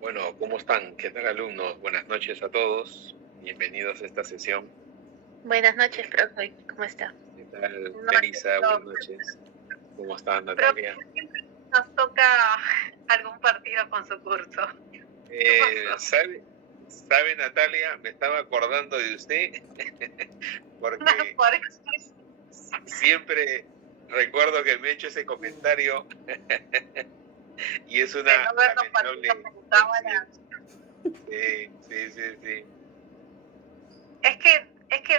Bueno, ¿cómo están? ¿Qué tal, alumnos? Buenas noches a todos. Bienvenidos a esta sesión. Buenas noches, profe. ¿Cómo está? ¿Qué tal, No, Melissa? Buenas noches. ¿Cómo está, profe, Natalia? siempre nos toca algún partido con su curso. ¿Qué pasó? ¿Sabe, Natalia? Me estaba acordando de usted porque Por eso siempre recuerdo que me ha hecho ese comentario y es de una no ver los lamentable partidos con cámara. coincidencia. Sí. Es que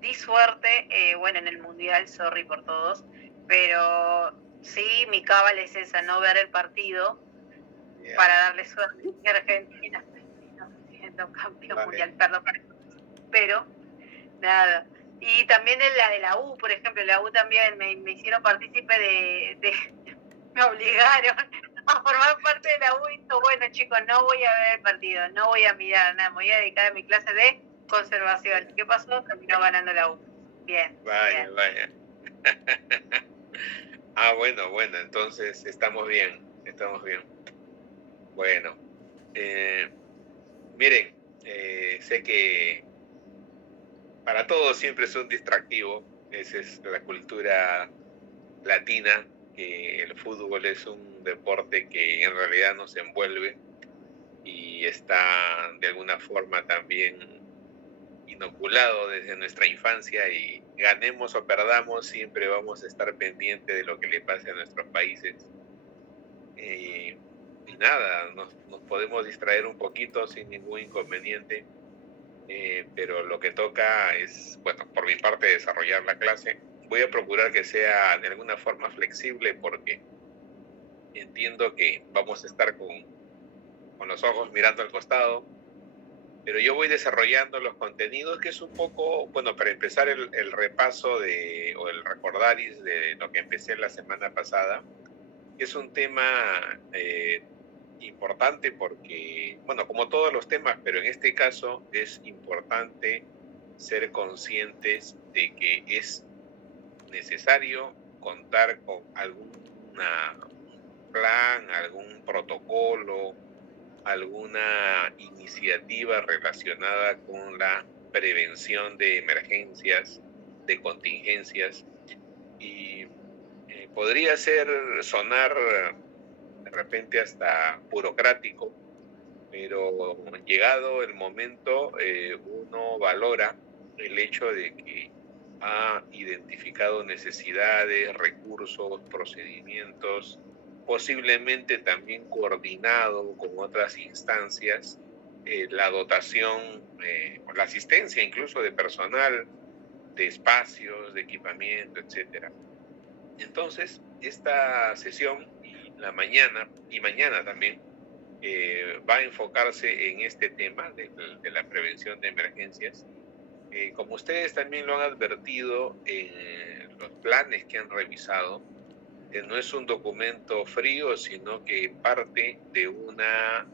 di suerte, en el Mundial, sorry por todos, pero sí, mi cábala es esa, no ver el partido Ya, para darle suerte a Argentina siendo campeón vale. mundial, perdón, pero nada. Y también en la de la U, por ejemplo, la U también me hicieron partícipe me obligaron a formar parte de la U y dijo, bueno chicos, no voy a ver el partido, no voy a mirar nada, me voy a dedicar a mi clase de conservación. ¿Qué pasó? Terminó ganando la U. Bien. Vaya. Bueno, entonces estamos bien. Bueno, miren, sé que para todos siempre es un distractivo, esa es la cultura latina, que el fútbol es un deporte que en realidad nos envuelve y está de alguna forma también inoculado desde nuestra infancia, y ganemos o perdamos, siempre vamos a estar pendiente de lo que le pase a nuestros países. Y nada, nos podemos distraer un poquito sin ningún inconveniente, pero lo que toca es, bueno, por mi parte, desarrollar la clase. Voy a procurar que sea de alguna forma flexible, porque entiendo que vamos a estar con los ojos mirando al costado, pero yo voy desarrollando los contenidos, que es un poco, bueno, para empezar el repaso o el recordaris de lo que empecé la semana pasada. Es un tema importante porque, bueno, como todos los temas, pero en este caso es importante ser conscientes de que es necesario contar con algún plan, algún protocolo, alguna iniciativa relacionada con la prevención de emergencias, de contingencias, y podría sonar de repente hasta burocrático, pero llegado el momento, uno valora el hecho de que ha identificado necesidades, recursos, procedimientos, posiblemente también coordinado con otras instancias, la dotación, o la asistencia incluso de personal, de espacios, de equipamiento, etcétera. Entonces, esta sesión y mañana también, va a enfocarse en este tema de la prevención de emergencias. Como ustedes también lo han advertido en los planes que han revisado, no es un documento frío, sino que parte de una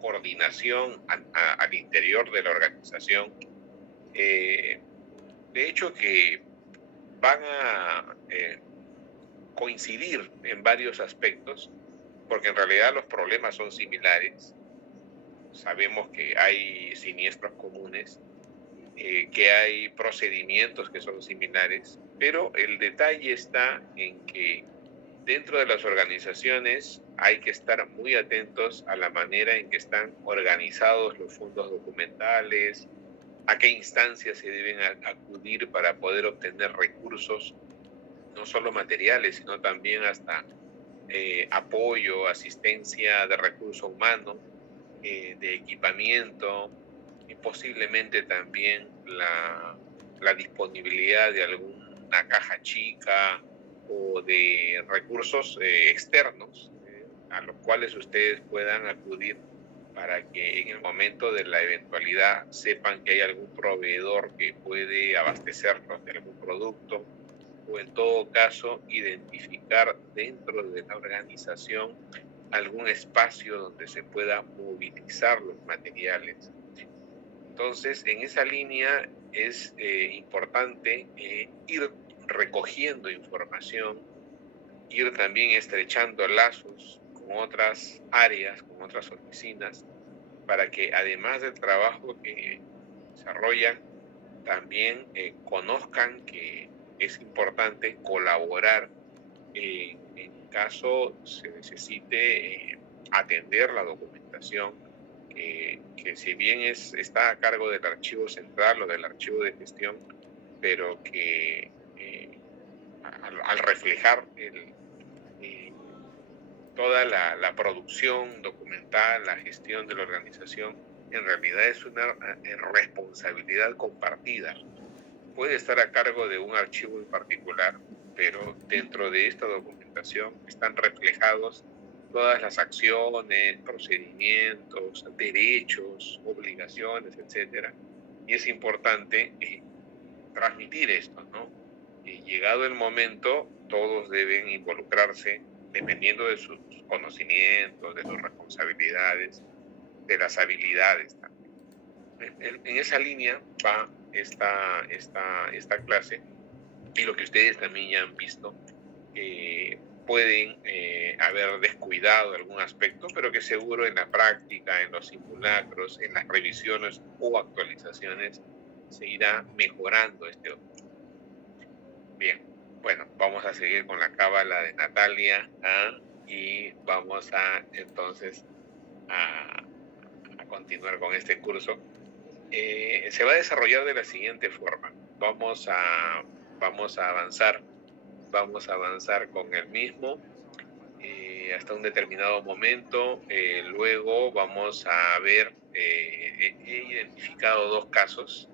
coordinación al interior de la organización. De hecho, que van a coincidir en varios aspectos, porque en realidad los problemas son similares. Sabemos que hay siniestros comunes, que hay procedimientos que son similares, pero el detalle está en que dentro de las organizaciones hay que estar muy atentos a la manera en que están organizados los fondos documentales, a qué instancias se deben acudir para poder obtener recursos, no solo materiales, sino también hasta apoyo, asistencia de recurso humano, de equipamiento, y posiblemente también la disponibilidad de alguna caja chica o de recursos externos, a los cuales ustedes puedan acudir para que en el momento de la eventualidad sepan que hay algún proveedor que puede abastecerlos de algún producto, o en todo caso identificar dentro de la organización algún espacio donde se pueda movilizar los materiales. Entonces, en esa línea es importante ir recogiendo información, ir también estrechando lazos con otras áreas, con otras oficinas, para que además del trabajo que desarrollan, también conozcan que es importante colaborar en caso se necesite atender la documentación, que si bien está a cargo del archivo central o del archivo de gestión, pero que al reflejar eh, toda la producción documental, la gestión de la organización, en realidad es una responsabilidad compartida. Puede estar a cargo de un archivo en particular, pero dentro de esta documentación están reflejados todas las acciones, procedimientos, derechos, obligaciones, etcétera. Y es importante transmitir esto, ¿no? Y llegado el momento, todos deben involucrarse dependiendo de sus conocimientos, de sus responsabilidades, de las habilidades también. En esa línea va esta clase, y lo que ustedes también ya han visto, pueden haber descuidado algún aspecto, pero que seguro en la práctica, en los simulacros, en las revisiones o actualizaciones, se irá mejorando este documento. Bien, bueno, vamos a seguir con la cábala de Natalia, y vamos entonces a continuar con este curso. Se va a desarrollar de la siguiente forma. Vamos a avanzar con el mismo hasta un determinado momento. Luego vamos a ver, he identificado 2 casos,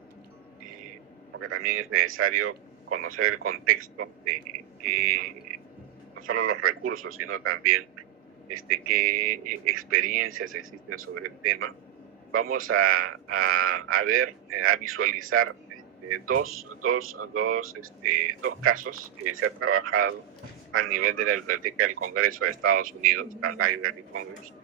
porque también es necesario conocer el contexto de que no solo los recursos, sino también qué experiencias existen sobre el tema. Vamos a ver, a visualizar dos casos que se ha trabajado a nivel de la Biblioteca del Congreso de Estados Unidos, la Library Congress.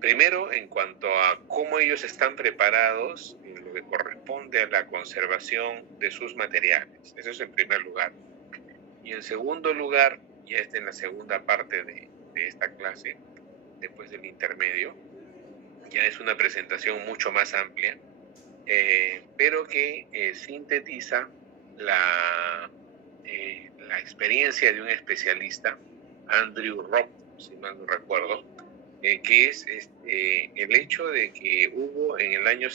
Primero, en cuanto a cómo ellos están preparados en lo que corresponde a la conservación de sus materiales. Eso es en primer lugar. Y en segundo lugar, y esta en la segunda parte de esta clase, después del intermedio, ya es una presentación mucho más amplia, pero que sintetiza la experiencia de un especialista, Andrew Robb, si mal no recuerdo, que es el hecho de que hubo en el año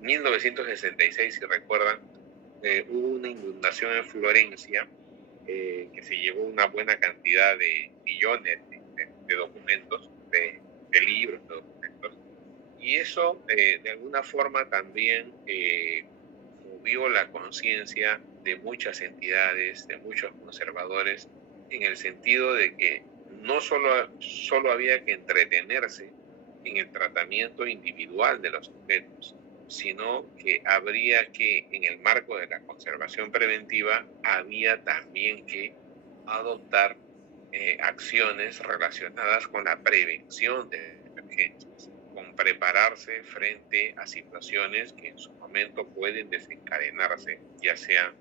1966, si recuerdan, hubo una inundación en Florencia, que se llevó una buena cantidad de millones de documentos, de libros, de documentos, y eso de alguna forma también movió la conciencia de muchas entidades, de muchos conservadores, en el sentido de que no solo había que entretenerse en el tratamiento individual de los objetos, sino que habría que, en el marco de la conservación preventiva, había también que adoptar acciones relacionadas con la prevención de emergencias, con prepararse frente a situaciones que en su momento pueden desencadenarse, ya sea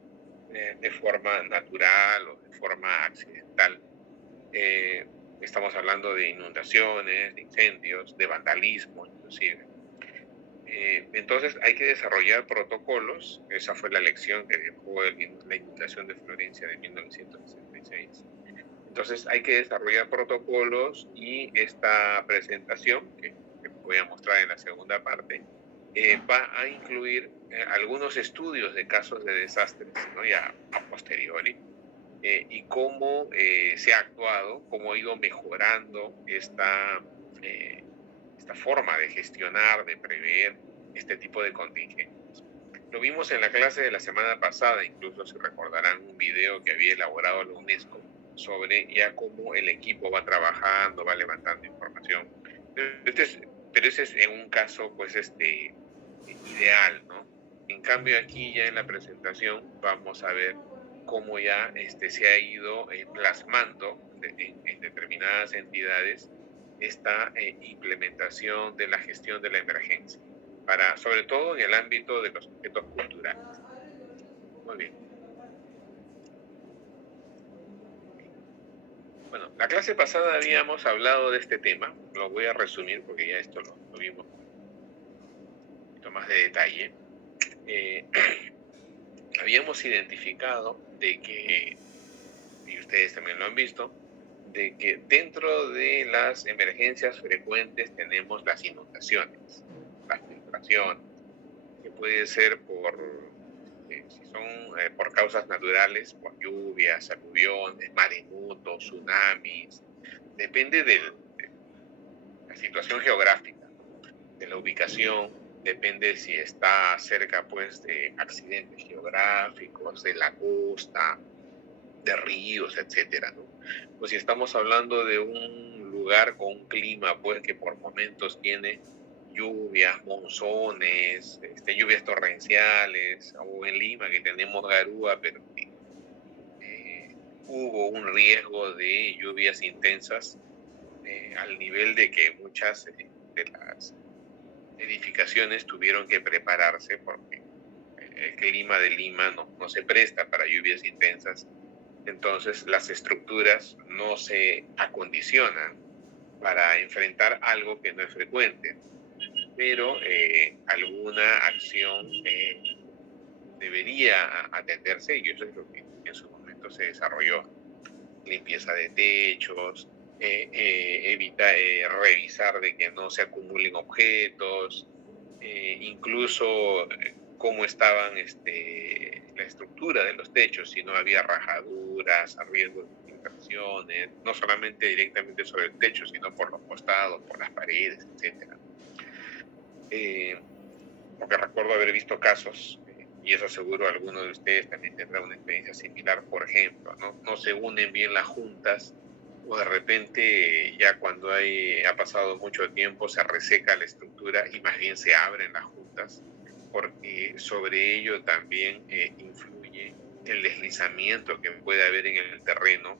de forma natural o de forma accidental. Estamos hablando de inundaciones, de incendios, de vandalismo inclusive. Entonces hay que desarrollar protocolos. Esa fue la lección que dejó la inundación de Florencia de 1966. Entonces hay que desarrollar protocolos, y esta presentación que voy a mostrar en la segunda parte va a incluir algunos estudios de casos de desastres, ¿no? Ya a posteriori, y cómo se ha actuado, cómo ha ido mejorando esta forma de gestionar, de prever este tipo de contingencias. Lo vimos en la clase de la semana pasada, incluso se recordarán un video que había elaborado la UNESCO sobre ya cómo el equipo va trabajando, va levantando información. Pero ese es en un caso, pues, ideal, ¿no? En cambio, aquí ya en la presentación vamos a ver cómo ya se ha ido plasmando en determinadas entidades esta implementación de la gestión de la emergencia, sobre todo en el ámbito de los objetos culturales. Muy bien. Bueno, la clase pasada habíamos hablado de este tema, lo voy a resumir porque ya esto lo vimos un poquito más de detalle. Habíamos identificado de que, y ustedes también lo han visto, de que dentro de las emergencias frecuentes tenemos las inundaciones, las filtraciones, que puede ser si son por causas naturales, por lluvias, aluviones, maremotos, tsunamis, depende de la situación geográfica, de la ubicación, depende si está cerca pues de accidentes geográficos, de la costa, de ríos, etcétera, ¿no? Pues si estamos hablando de un lugar con un clima pues que por momentos tiene lluvias, monzones, lluvias torrenciales, o en Lima que tenemos garúa, pero hubo un riesgo de lluvias intensas al nivel de que muchas de las edificaciones tuvieron que prepararse porque el clima de Lima no se presta para lluvias intensas. Entonces las estructuras no se acondicionan para enfrentar algo que no es frecuente, pero alguna acción debería atenderse y eso es lo que en su momento se desarrolló. Limpieza de techos, revisar de que no se acumulen objetos, incluso cómo estaban la estructura de los techos, si no había rajaduras, riesgos de filtraciones, no solamente directamente sobre el techo, sino por los costados, por las paredes, etc. Porque recuerdo haber visto casos, y eso seguro alguno de ustedes también tendrá una experiencia similar, por ejemplo, no se unen bien las juntas, o de repente ya cuando ha pasado mucho tiempo se reseca la estructura y más bien se abren las juntas, porque sobre ello también influye el deslizamiento que puede haber en el terreno,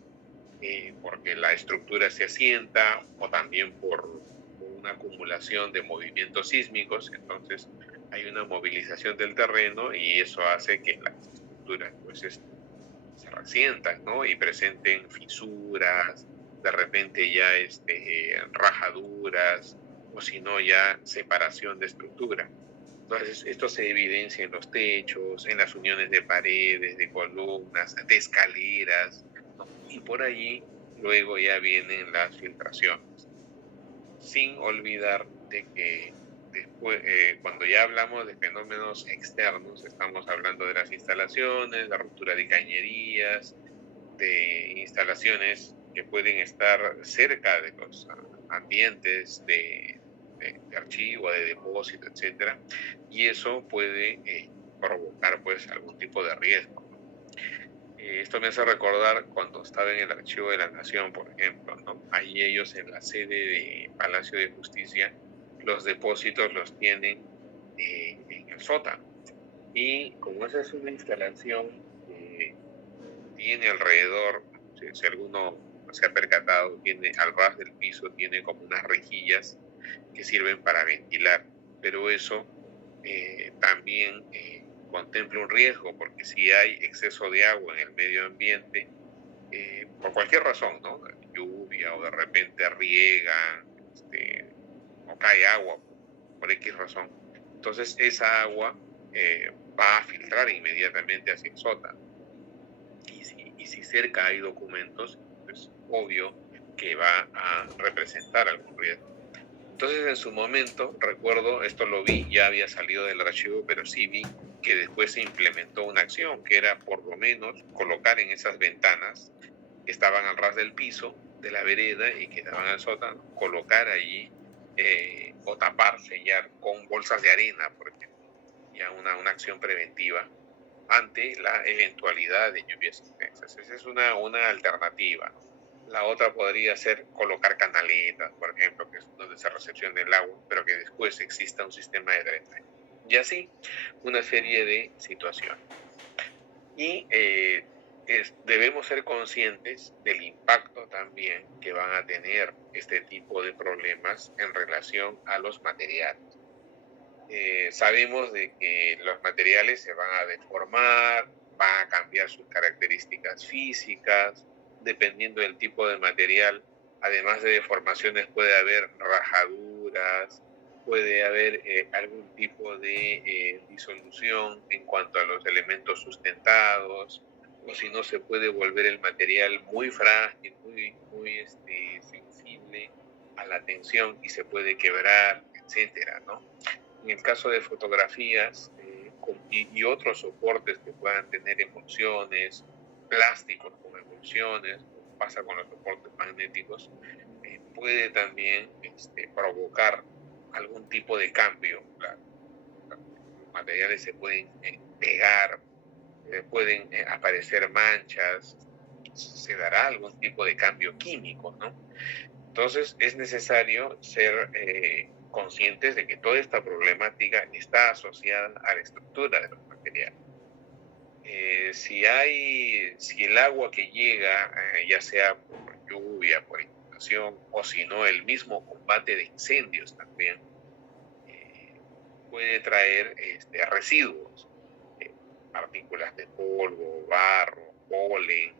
porque la estructura se asienta o también por una acumulación de movimientos sísmicos. Entonces hay una movilización del terreno y eso hace que las estructuras pues se resientan, ¿no? Y presenten fisuras, de repente ya rajaduras, o si no ya separación de estructura. Entonces esto se evidencia en los techos, en las uniones de paredes, de columnas, de escaleras, ¿no? Y por allí luego ya vienen las filtraciones. Sin olvidar de que después, cuando ya hablamos de fenómenos externos, estamos hablando de las instalaciones, la ruptura de cañerías, de instalaciones que pueden estar cerca de los ambientes de archivo, de depósito, etcétera, y eso puede provocar pues algún tipo de riesgo. Esto me hace recordar cuando estaba en el Archivo de la Nación, por ejemplo, ¿no? Ahí ellos en la sede de Palacio de Justicia, los depósitos los tienen en el sótano. Y como esa es una instalación que tiene alrededor, si alguno se ha percatado, tiene al ras del piso, tiene como unas rejillas que sirven para ventilar, pero eso también contempla un riesgo, porque si hay exceso de agua en el medio ambiente, por cualquier razón, ¿no? Lluvia o de repente riegan, o cae agua por X razón, entonces esa agua va a filtrar inmediatamente hacia el sótano. Y si cerca hay documentos, pues obvio que va a representar algún riesgo. Entonces en su momento, recuerdo, esto lo vi, ya había salido del archivo, pero sí vi que después se implementó una acción que era por lo menos colocar en esas ventanas que estaban al ras del piso de la vereda y que daban al sótano, colocar allí o tapar, sellar con bolsas de arena, por ejemplo, ya una acción preventiva ante la eventualidad de lluvias intensas. Esa es una alternativa. La otra podría ser colocar canaletas, por ejemplo, que es donde se recepciona el agua, pero que después exista un sistema de drenaje. Y así, una serie de situaciones. Y debemos ser conscientes del impacto también que van a tener este tipo de problemas en relación a los materiales. Sabemos de que los materiales se van a deformar, van a cambiar sus características físicas, dependiendo del tipo de material, además de deformaciones, puede haber rajaduras, puede haber algún tipo de disolución en cuanto a los elementos sustentados, o si no se puede volver el material muy frágil, muy sensible a la tensión y se puede quebrar, etcétera, ¿no? En el caso de fotografías y otros soportes que puedan tener emulsiones, plásticos con emulsiones, como pasa con los soportes magnéticos, puede también provocar algún tipo de cambio. Los materiales se pueden pegar, pueden aparecer manchas, se dará algún tipo de cambio químico, ¿no? Entonces es necesario ser conscientes de que toda esta problemática está asociada a la estructura de los materiales. Si el agua que llega, ya sea por lluvia, por inundación, o si no el mismo combate de incendios también, puede traer residuos, partículas de polvo, barro, polen,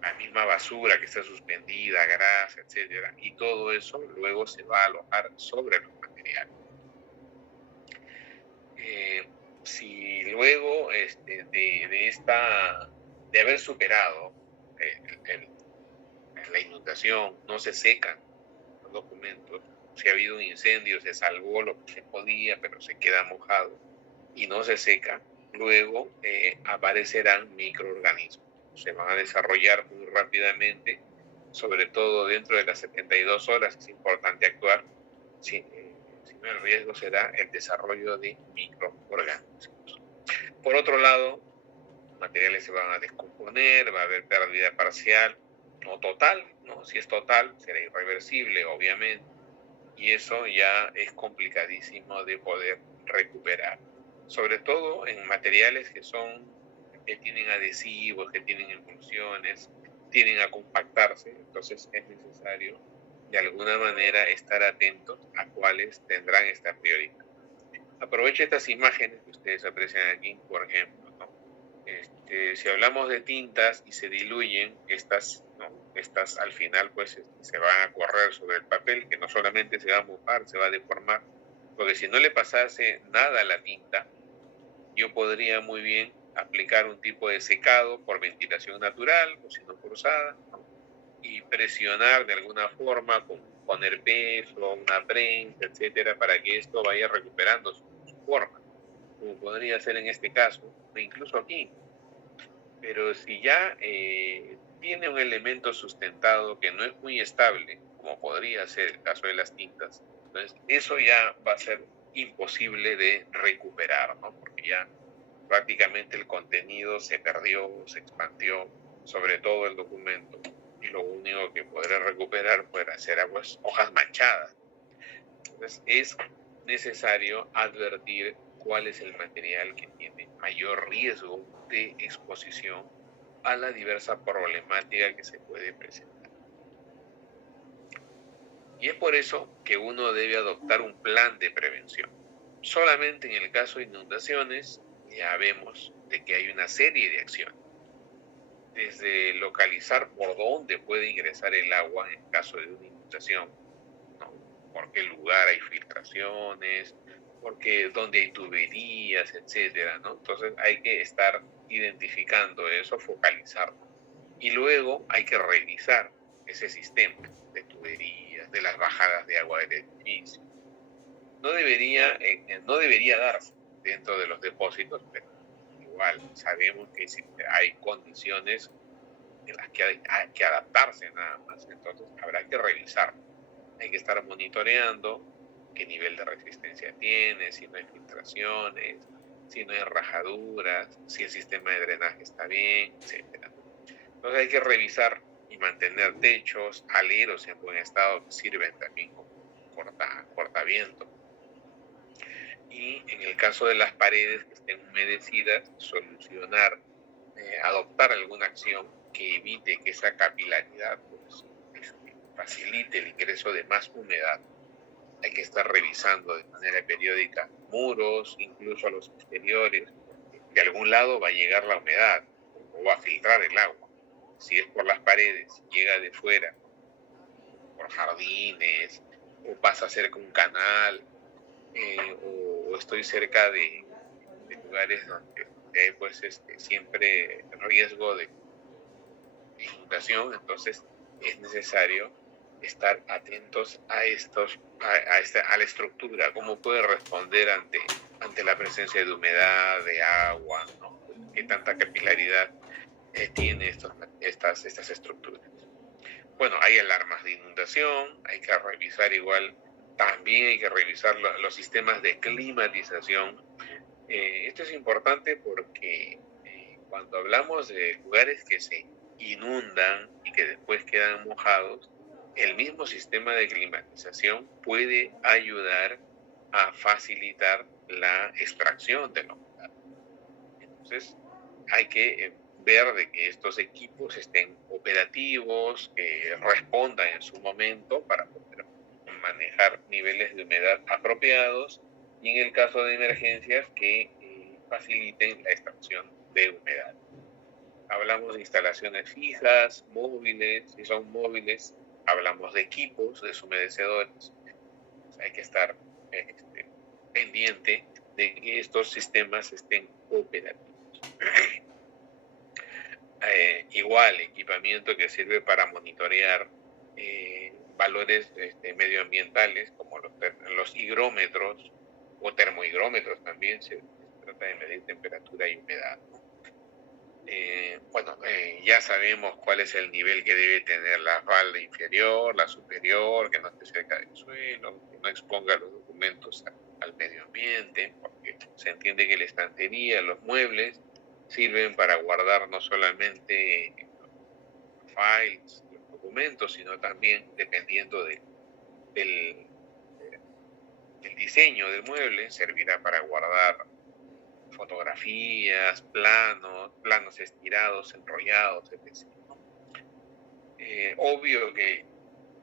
la misma basura que está suspendida, grasa, etcétera, y todo eso luego se va a alojar sobre los materiales. Si luego de haber superado la inundación, no se secan los documentos, si ha habido un incendio, se salvó lo que se podía, pero se queda mojado y no se seca, luego aparecerán microorganismos. Se van a desarrollar muy rápidamente, sobre todo dentro de las 72 horas. Es importante actuar, si no el riesgo será el desarrollo de microorganismos. Por otro lado, los materiales se van a descomponer, va a haber pérdida parcial, no total, ¿no? Si es total, será irreversible, obviamente, y eso ya es complicadísimo de poder recuperar. Sobre todo en materiales que tienen adhesivos, que tienen emulsiones, tienden a compactarse, entonces es necesario de alguna manera estar atentos a cuáles tendrán esta prioridad. Aprovecho estas imágenes que ustedes aprecian aquí, por ejemplo, ¿no? Si hablamos de tintas y se diluyen, estas al final pues se van a correr sobre el papel, que no solamente se va a mojar, se va a deformar, porque si no le pasase nada a la tinta, yo podría muy bien aplicar un tipo de secado por ventilación natural o si no forzada, ¿no? Y presionar de alguna forma, con poner peso, una prensa, etcétera, para que esto vaya recuperando su forma, como podría ser en este caso, o incluso aquí. Pero si ya tiene un elemento sustentado que no es muy estable, como podría ser el caso de las tintas, entonces eso ya va a ser imposible de recuperar, ¿no? Porque ya prácticamente el contenido se perdió, se expandió, sobre todo el documento, y lo único que podré recuperar pueden ser pues, hojas manchadas. Entonces es necesario advertir cuál es el material que tiene mayor riesgo de exposición a la diversa problemática que se puede presentar. Y es por eso que uno debe adoptar un plan de prevención. Solamente en el caso de inundaciones ya vemos de que hay una serie de acciones. Desde localizar por dónde puede ingresar el agua en caso de una inundación, ¿no? Por qué lugar hay filtraciones, porque dónde hay tuberías, etcétera, ¿no? Entonces hay que estar identificando eso, focalizarlo. Y luego hay que revisar ese sistema de tuberías, de las bajadas de agua del edificio. No debería darse dentro de los depósitos, pero igual sabemos que hay condiciones en las que hay que adaptarse nada más, entonces habrá que revisar, hay que estar monitoreando qué nivel de resistencia tiene, si no hay filtraciones, si no hay rajaduras, si el sistema de drenaje está bien, etc. Entonces hay que revisar y mantener techos, aleros en buen estado, que sirven también como cortaviento. Y en el caso de las paredes que estén humedecidas, solucionar, adoptar alguna acción que evite que esa capilaridad pues, facilite el ingreso de más humedad. Hay que estar revisando de manera periódica muros, incluso los exteriores, porque de algún lado va a llegar la humedad o va a filtrar el agua. si es por las paredes, llega de fuera, por jardines, o pasa cerca un canal, o estoy cerca de lugares donde hay pues siempre riesgo de inundación, entonces es necesario estar atentos a a la estructura, cómo puede responder ante la presencia de humedad, de agua, ¿no? Qué tanta capilaridad tiene estas estructuras. Bueno, hay alarmas de inundación, hay que revisar igual, también hay que revisar los sistemas de climatización. Esto es importante porque cuando hablamos de lugares que se inundan y que después quedan mojados, el mismo sistema de climatización puede ayudar a facilitar la extracción de la humedad. Entonces, hay que ver de que estos equipos estén operativos, que respondan en su momento para poder manejar niveles de humedad apropiados y en el caso de emergencias que faciliten la extracción de humedad. Hablamos de instalaciones fijas, móviles, si son móviles, hablamos de equipos deshumedecedores. Hay que estar pendiente de que estos sistemas estén operativos. Igual, equipamiento que sirve para monitorear valores medioambientales, como los higrómetros o termohigrómetros también, se trata de medir temperatura y humedad. Ya sabemos cuál es el nivel que debe tener la falda inferior, la superior, que no esté cerca del suelo, que no exponga los documentos al medio ambiente, porque se entiende que la estantería, los muebles, sirven para guardar no solamente los files, los documentos, sino también, dependiendo del diseño del mueble, servirá para guardar fotografías, planos estirados, enrollados, etc. Obvio que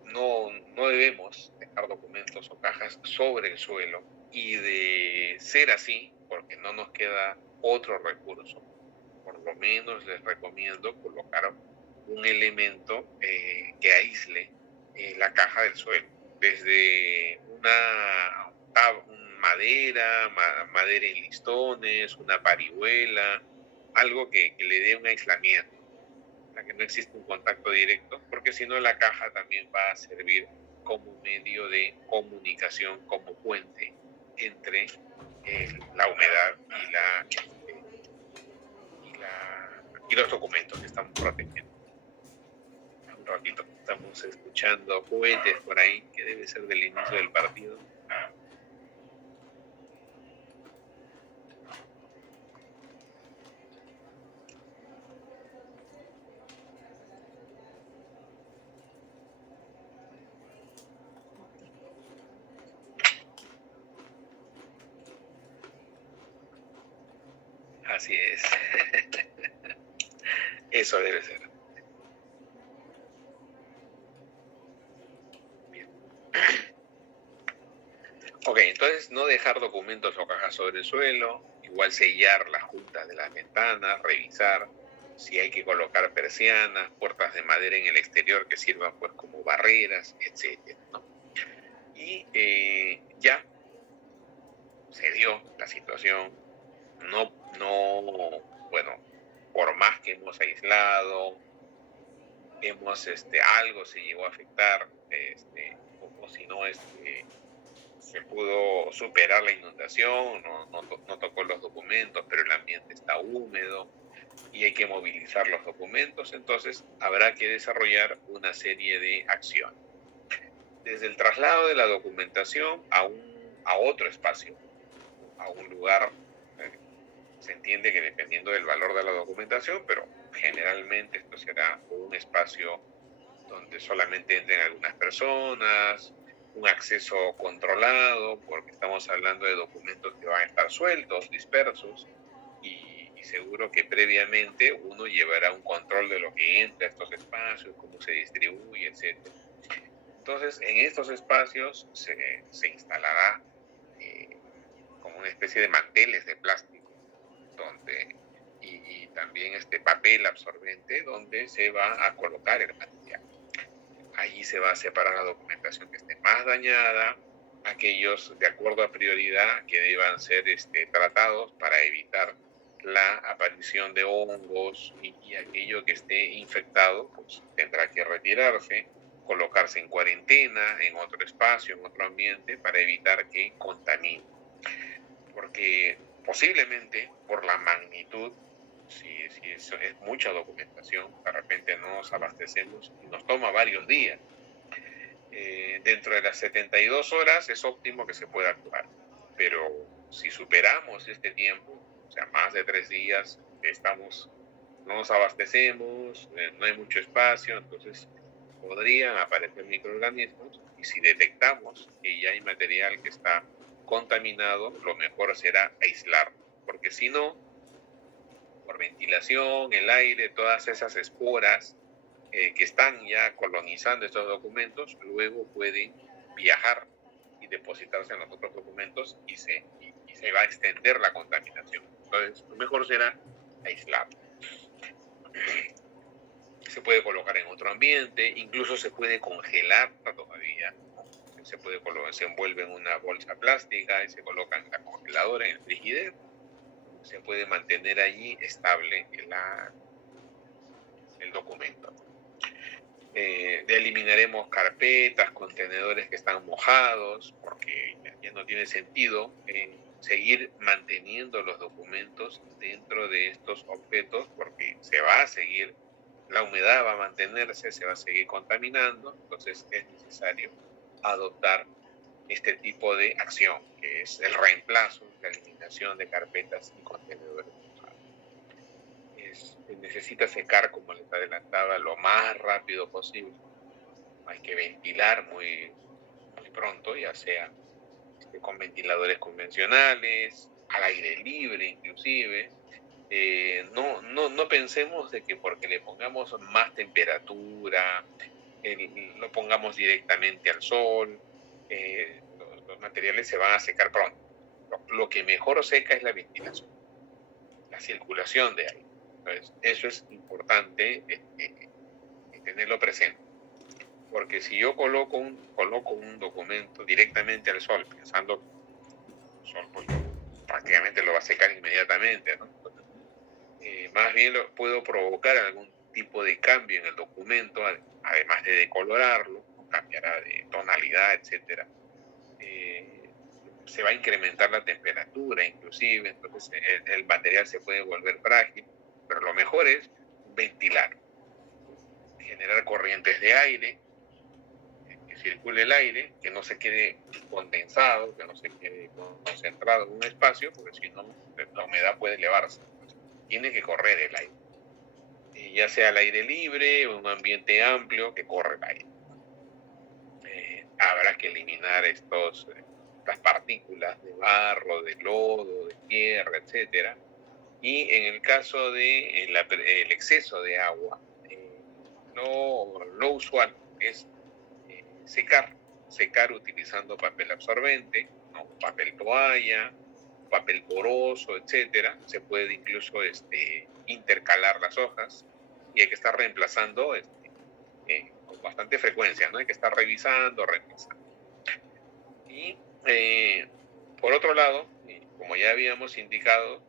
no debemos dejar documentos o cajas sobre el suelo, y de ser así, porque no nos queda otro recurso, por lo menos les recomiendo colocar un elemento que aísle la caja del suelo, desde una madera en listones, una parihuela, algo que le dé un aislamiento, para que no exista un contacto directo, porque si no la caja también va a servir como medio de comunicación, como puente entre la humedad y los documentos que estamos protegiendo. Un ratito estamos escuchando cohetes por ahí, que debe ser del inicio del partido. Así es. Eso debe ser. Bien. Ok, entonces no dejar documentos o cajas sobre el suelo, igual sellar las juntas de las ventanas, revisar si hay que colocar persianas, puertas de madera en el exterior que sirvan pues como barreras, etc., ¿no? Y ya se dio la situación, bueno, por más que hemos aislado, algo se llegó a afectar, o si no, se pudo superar la inundación, no tocó los documentos, pero el ambiente está húmedo y hay que movilizar los documentos, entonces habrá que desarrollar una serie de acciones. Desde el traslado de la documentación a otro espacio, a un lugar, se entiende que dependiendo del valor de la documentación, pero generalmente esto será un espacio donde solamente entren algunas personas, un acceso controlado, porque estamos hablando de documentos que van a estar sueltos, dispersos, y seguro que previamente uno llevará un control de lo que entra a estos espacios, cómo se distribuye, etc. Entonces, en estos espacios se instalará como una especie de manteles de plástico, y también este papel absorbente donde se va a colocar el material. Allí se va a separar la documentación que esté más dañada, aquellos de acuerdo a prioridad que deban ser tratados para evitar la aparición de hongos, y aquello que esté infectado pues tendrá que retirarse, colocarse en cuarentena, en otro espacio, en otro ambiente, para evitar que contamine. Porque posiblemente por la magnitud, si eso es mucha documentación, de repente no nos abastecemos y nos toma varios días. Dentro de las 72 horas es óptimo que se pueda actuar, pero si superamos este tiempo, o sea, más de 3 días, no nos abastecemos, no hay mucho espacio, entonces podrían aparecer microorganismos, y si detectamos que ya hay material que está contaminado, lo mejor será aislarlo, porque si no, por ventilación, el aire, todas esas esporas que están ya colonizando estos documentos, luego pueden viajar y depositarse en los otros documentos, y se va a extender la contaminación. Entonces, lo mejor será aislar. Se puede colocar en otro ambiente, incluso se puede congelar todavía, ¿no? Se envuelve en una bolsa plástica y se coloca en la congeladora, en el frigidero. Se puede mantener allí estable el documento. Eliminaremos carpetas, contenedores que están mojados, porque ya no tiene sentido seguir manteniendo los documentos dentro de estos objetos, porque la humedad va a mantenerse, se va a seguir contaminando. Entonces es necesario adoptar este tipo de acción, que es el reemplazo, la eliminación de carpetas y contenedores mojados. Necesita secar, como les adelantaba, lo más rápido posible. Hay que ventilar muy pronto, ya sea con ventiladores convencionales, al aire libre inclusive. No pensemos de que porque le pongamos más temperatura, lo pongamos directamente al sol, los materiales se van a secar pronto. Lo que mejor seca es la ventilación, la circulación de aire. Entonces, eso es importante tenerlo presente. Porque si yo coloco un documento directamente al sol, pensando que el sol pues, prácticamente lo va a secar inmediatamente, ¿no? Más bien puedo provocar algún tipo de cambio en el documento, además de decolorarlo, cambiará de tonalidad, etc. Se va a incrementar la temperatura inclusive, entonces el material se puede volver frágil, pero lo mejor es ventilar, generar corrientes de aire, que circule el aire, que no se quede condensado, que no se quede concentrado en un espacio, porque si no, la humedad puede elevarse. Entonces, tiene que correr el aire, ya sea al aire libre o en un ambiente amplio que corre el aire. Habrá que eliminar las partículas de barro, de lodo, de tierra, etcétera. Y en el caso de el exceso de agua, lo usual es secar utilizando papel absorbente, ¿no? Papel toalla, papel poroso, etcétera. Se puede incluso intercalar las hojas, y hay que estar reemplazando con bastante frecuencia, ¿no? Hay que estar revisando, reemplazando. Y por otro lado, como ya habíamos indicado,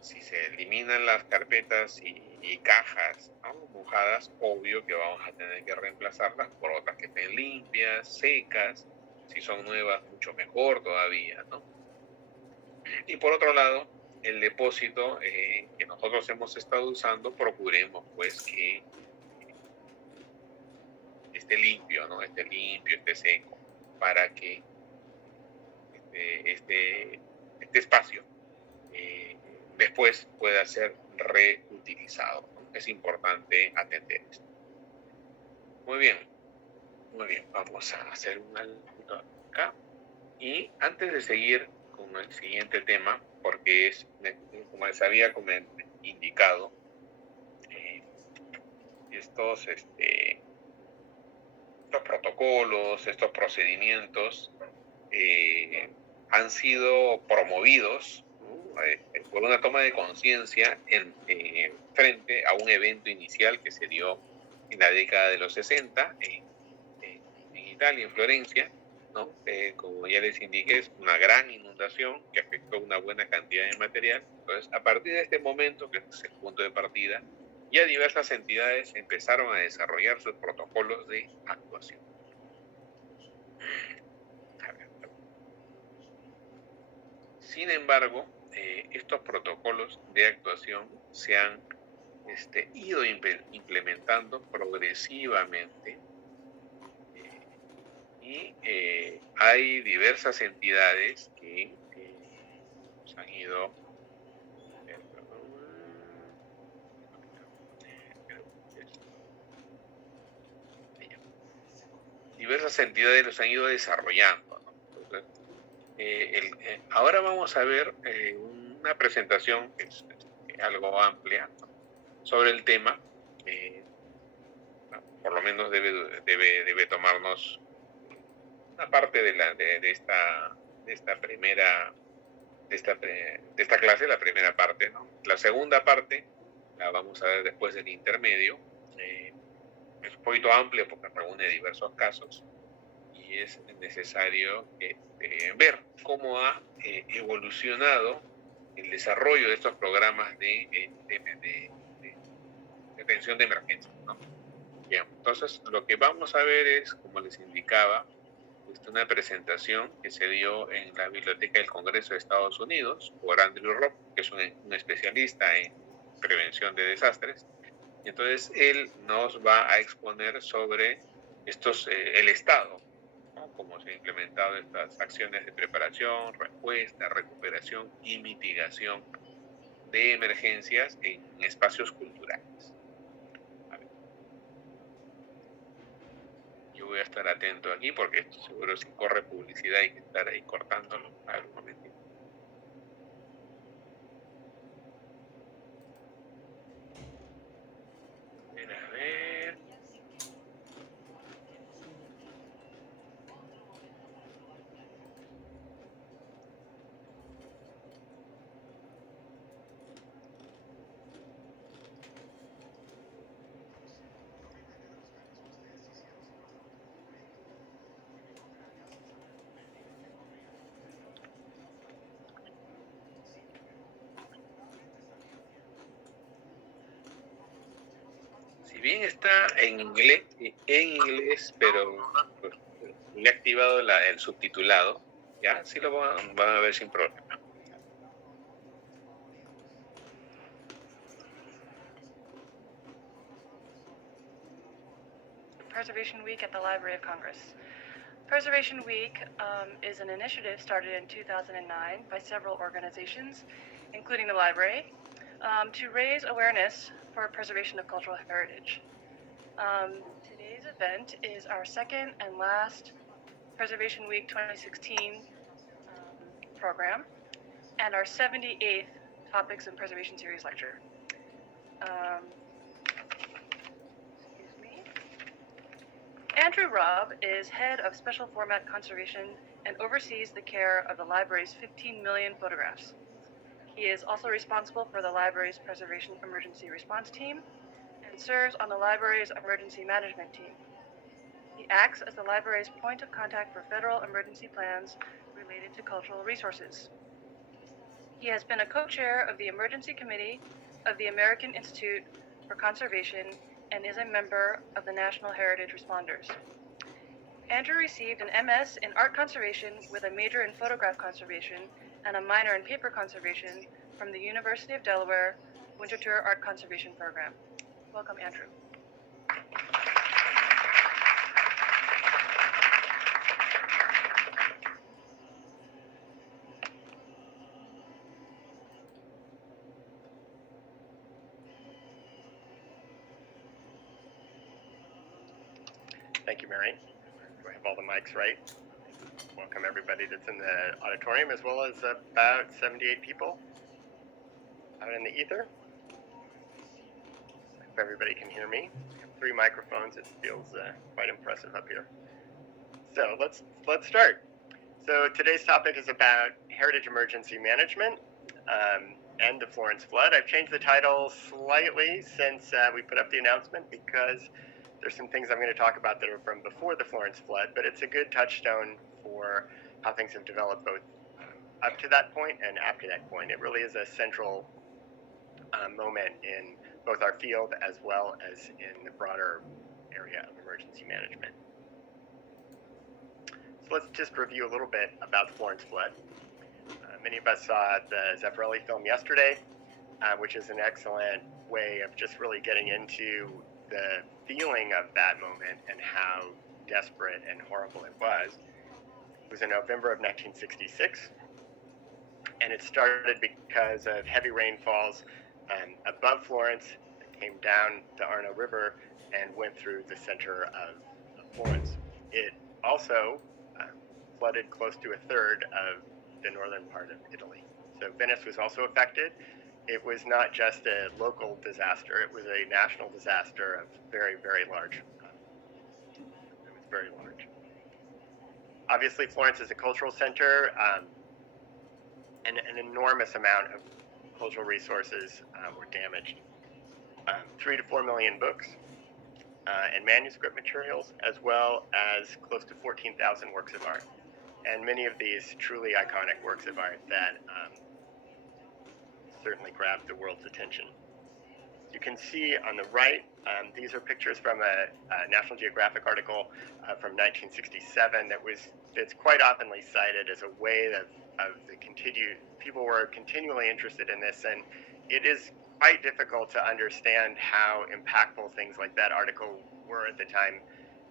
si se eliminan las carpetas y cajas, ¿no?, mojadas, obvio que vamos a tener que reemplazarlas por otras que estén limpias, secas. Si son nuevas, mucho mejor todavía, ¿no? Y por otro lado, el depósito que nosotros hemos estado usando, procuremos pues que esté limpio, ¿no? Esté limpio, esté seco, para que este espacio después pueda ser reutilizado, ¿no? Es importante atender esto. Muy bien, vamos a hacer un alto acá. Y antes de seguir con el siguiente tema, porque es, como les había indicado, estos protocolos, estos procedimientos han sido promovidos, ¿no?, por una toma de conciencia frente a un evento inicial que se dio en la década de los 60 en Italia, en Florencia, ¿no? Como ya les indiqué, es una gran inundación que afectó una buena cantidad de material. Entonces, a partir de este momento, que es el punto de partida, ya diversas entidades empezaron a desarrollar sus protocolos de actuación. Sin embargo, estos protocolos de actuación se han ido implementando progresivamente y hay diversas entidades que se han ido diversas entidades los han ido desarrollando, ¿no? Entonces, ahora vamos a ver una presentación que es algo amplia, ¿no?, sobre el tema. Por lo menos debe tomarnos una parte de esta clase, la primera parte, ¿no? La segunda parte la vamos a ver después del intermedio. Es un poquito amplio porque reúne diversos casos y es necesario ver cómo ha evolucionado el desarrollo de estos programas de atención de emergencia, ¿no? Bien, entonces lo que vamos a ver es, como les indicaba, una presentación que se dio en la Biblioteca del Congreso de Estados Unidos por Andrew Robb, que es un especialista en prevención de desastres. Y entonces él nos va a exponer sobre el estado, ¿no?, cómo se han implementado estas acciones de preparación, respuesta, recuperación y mitigación de emergencias en espacios culturales. Yo voy a estar atento aquí porque esto seguro si corre publicidad hay que estar ahí cortándolo algún momentito. A ver. Si bien está en inglés, pero pues, le he activado el subtitulado, ya, sí lo van a ver sin problema. Preservation Week at the Library of Congress. Preservation Week is an initiative started in 2009 by several organizations, including the library, to raise awareness for preservation of cultural heritage. Today's event is our second and last Preservation Week 2016 program, and our 78th Topics in Preservation Series lecture. Andrew Robb is head of Special Format Conservation and oversees the care of the library's 15 million photographs. He is also responsible for the library's Preservation Emergency Response Team and serves on the library's Emergency Management Team. He acts as the library's point of contact for federal emergency plans related to cultural resources. He has been a co-chair of the Emergency Committee of the American Institute for Conservation and is a member of the National Heritage Responders. Andrew received an MS in Art Conservation with a major in Photograph Conservation and a minor in Paper Conservation from the University of Delaware Winterthur Art Conservation Program. Welcome, Andrew. Thank you, Mary. Do I have all the mics right? Welcome everybody that's in the auditorium, as well as about 78 people out in the ether. If everybody can hear me. I have 3 microphones. It feels quite impressive up here. So let's start. So today's topic is about heritage emergency management. and the Florence flood. I've changed the title slightly since we put up the announcement because there's some things I'm going to talk about that are from before the Florence flood, but it's a good touchstone for how things have developed both up to that point and after that point. It really is a central moment in both our field as well as in the broader area of emergency management. So let's just review a little bit about the Florence flood. Many of us saw the Zeffirelli film yesterday, which is an excellent way of just really getting into the feeling of that moment and how desperate and horrible it was. It was in November of 1966, and it started because of heavy rainfalls above Florence that came down the Arno River and went through the center of Florence. It also flooded close to a third of the northern part of Italy. So Venice was also affected. It was not just a local disaster, it was a national disaster of very, very large. It was very large. Obviously, Florence is a cultural center, and an enormous amount of cultural resources were damaged. 3 to 4 million books and manuscript materials, as well as close to 14,000 works of art. And many of these truly iconic works of art that certainly grabbed the world's attention. You can see on the right, these are pictures from a National Geographic article from 1967 that's quite oftenly cited as a way of the people were continually interested in this, and it is quite difficult to understand how impactful things like that article were at the time,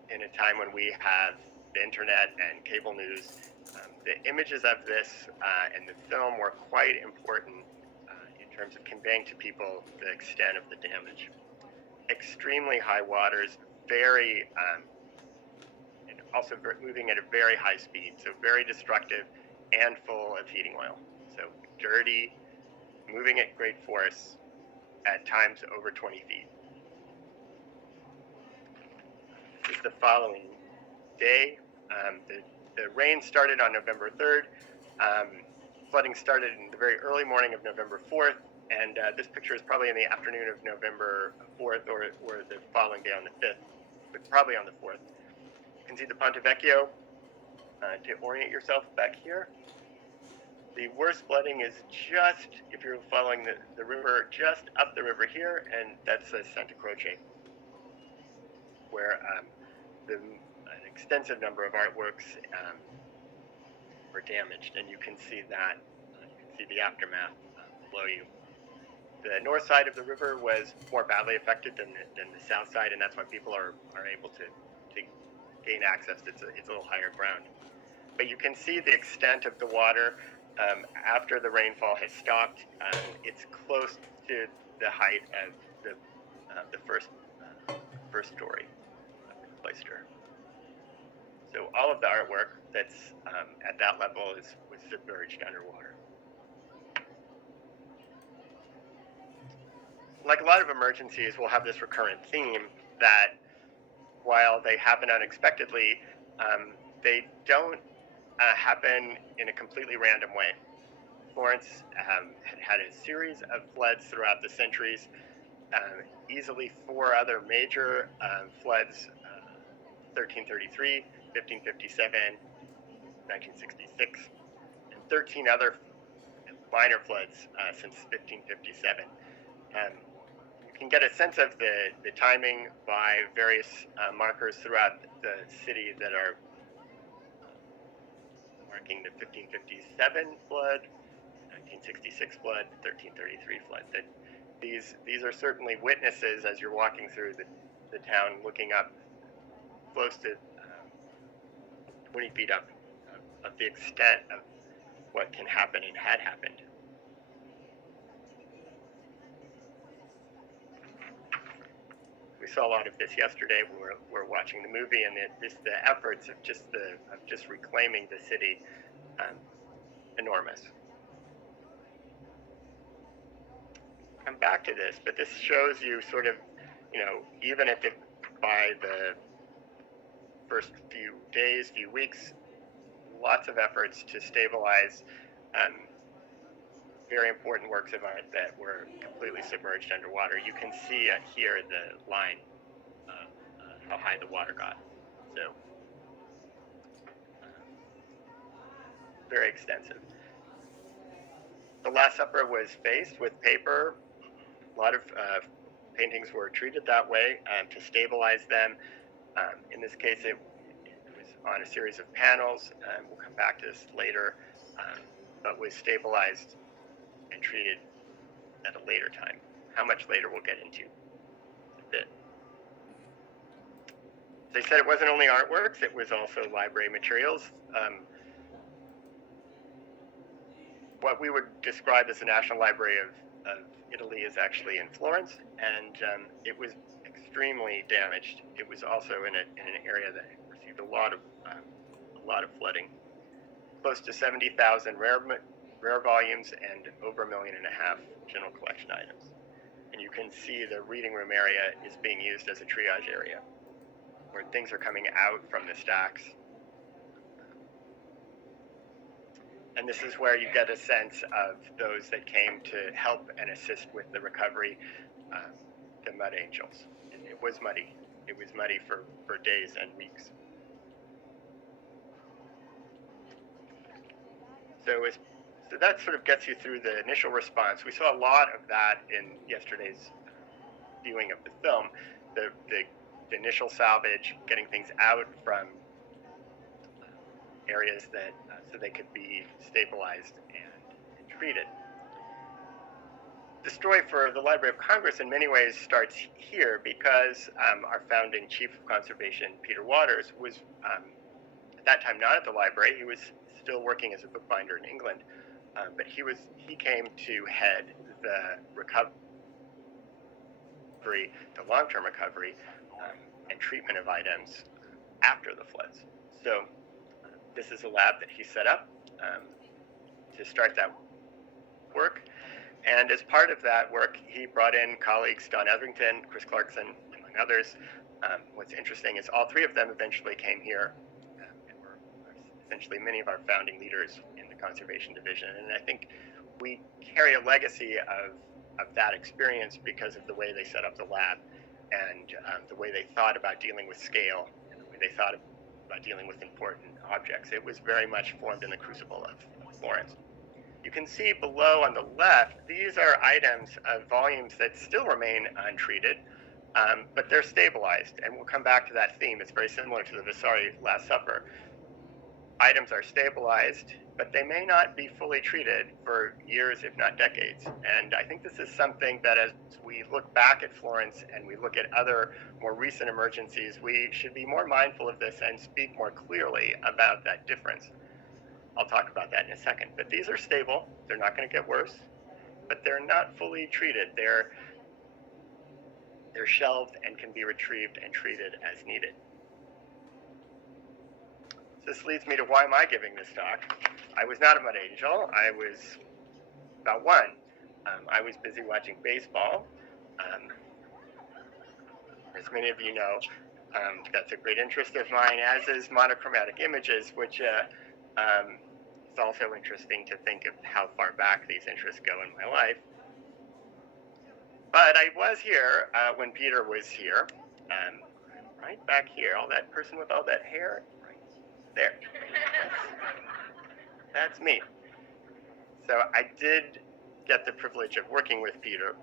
in a time when we have the internet and cable news. The images of this and the film were quite important in terms of conveying to people the extent of the damage. Extremely high waters, and also moving at a very high speed, so very destructive and full of heating oil. So dirty, moving at great force, at times over 20 feet. This is the following day. The rain started on November 3rd. Flooding started in the very early morning of November 4th, and this picture is probably in the afternoon of November 4th or the following day on the 5th, but probably on the 4th. You can see the Ponte Vecchio. To orient yourself back here. The worst flooding is just, if you're following the river, just up the river here, and that's Santa Croce, where an extensive number of artworks were damaged, and you can see that. You can see the aftermath below you. The north side of the river was more badly affected than the south side, and that's why people are able to gain access. It's a little higher ground. But you can see the extent of the water after the rainfall has stopped. It's close to the height of the first story of the cloister. So all of the artwork that's at that level was submerged underwater. Like a lot of emergencies, we'll have this recurrent theme that while they happen unexpectedly, they don't happen in a completely random way. Florence had a series of floods throughout the centuries, easily 4 other major floods, 1333, 1557, 1966, and 13 other minor floods since 1557. You can get a sense of the timing by various markers throughout the city that are marking the 1557 flood, 1966 flood, 1333 flood. That these are certainly witnesses as you're walking through the town, looking up close to 20 feet up of the extent of what can happen and had happened. We saw a lot of this yesterday when we were watching the movie, and the efforts of just reclaiming the city, enormous. Come back to this, but this shows you sort of, even by the first few days, few weeks, lots of efforts to stabilize very important works of art that were completely submerged underwater. You can see here the line of how high the water got. So very extensive. The Last Supper was faced with paper. A lot of paintings were treated that way to stabilize them. In this case, it was on a series of panels. We'll come back to this later, but was stabilized and treated at a later time. How much later we'll get into a bit. As I said, it wasn't only artworks, it was also library materials. What we would describe as the National Library of Italy is actually in Florence, and it was extremely damaged. It was also in an area that received a lot of flooding. Close to 70,000 rare volumes and over 1.5 million general collection items. And you can see the reading room area is being used as a triage area, where things are coming out from the stacks. And this is where you get a sense of those that came to help and assist with the recovery, the mud angels. And it was muddy. It was muddy for days and weeks. So that sort of gets you through the initial response. We saw a lot of that in yesterday's viewing of the film. The initial salvage, getting things out from areas that so they could be stabilized and treated. The story for the Library of Congress in many ways starts here because our founding chief of conservation, Peter Waters, was at that time not at the library. He was still working as a bookbinder in England, but he came to head the recovery, the long-term recovery, and treatment of items after the floods. So this is a lab that he set up to start that work. And as part of that work, he brought in colleagues, Don Etherington, Chris Clarkson, among others. What's interesting is all three of them eventually came here and were essentially many of our founding leaders in the conservation division. And I think we carry a legacy of that experience because of the way they set up the lab and the way they thought about dealing with scale and the way they thought about dealing with important objects. It was very much formed in the crucible of Florence. You can see below on the left, these are items of volumes that still remain untreated, but they're stabilized. And we'll come back to that theme. It's very similar to the Vasari Last Supper. Items are stabilized, but they may not be fully treated for years, if not decades. And I think this is something that as we look back at Florence and we look at other more recent emergencies, we should be more mindful of this and speak more clearly about that difference. I'll talk about that in a second. But these are stable. They're not going to get worse, but they're not fully treated. They're shelved and can be retrieved and treated as needed. This leads me to why am I giving this talk? I was not a mud angel. I was about one. I was busy watching baseball. As many of you know, that's a great interest of mine, as is monochromatic images, which it's also interesting to think of how far back these interests go in my life. But I was here when Peter was here, right back here, all that person with all that hair, right there. That's me. So I did get the privilege of working with Peter.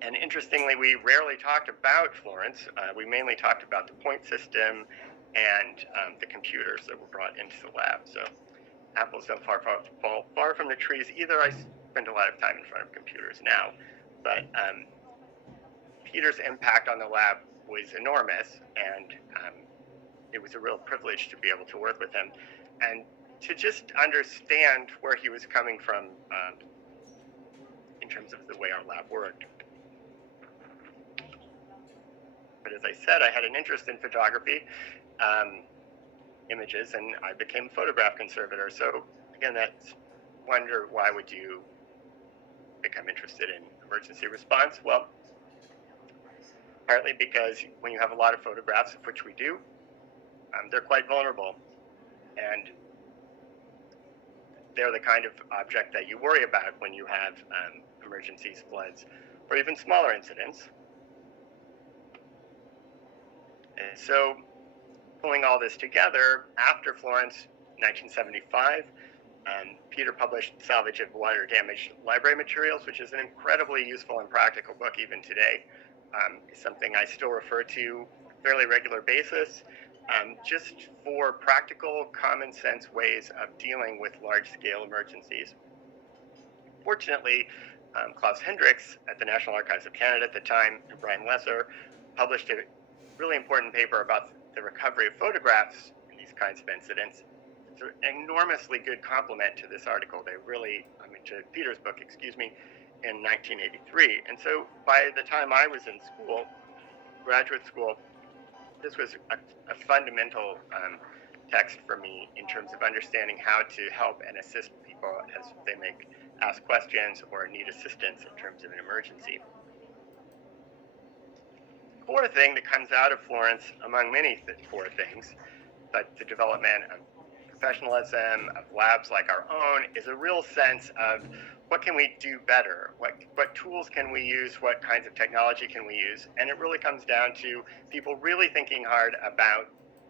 And interestingly, we rarely talked about Florence. We mainly talked about the point system and the computers that were brought into the lab. So apples don't fall far from the trees either. I spend a lot of time in front of computers now. But Peter's impact on the lab was enormous, and it was a real privilege to be able to work with him and to just understand where he was coming from in terms of the way our lab worked. But as I said, I had an interest in photography, images, and I became a photograph conservator. So again, that's wonder, why would you become interested in emergency response? Well, partly because when you have a lot of photographs, of which we do, they're quite vulnerable. And they're the kind of object that you worry about when you have emergencies, floods, or even smaller incidents. And so, pulling all this together, after Florence, 1975, Peter published Salvage of Water Damaged Library Materials, which is an incredibly useful and practical book even today. It's something I still refer to on a fairly regular basis, just for practical, common sense ways of dealing with large-scale emergencies. Fortunately, Klaus Hendricks at the National Archives of Canada at the time, and Brian Lesser, published a really important paper about the recovery of photographs in these kinds of incidents. It's an enormously good complement to this article. To Peter's book, in 1983. And so by the time I was in school, graduate school, this was a fundamental text for me in terms of understanding how to help and assist people as they ask questions or need assistance in terms of an emergency. The core thing that comes out of Florence, among many core things, but the development of professionalism, of labs like our own, is a real sense of what can we do better? What tools can we use? What kinds of technology can we use? And it really comes down to people really thinking hard about,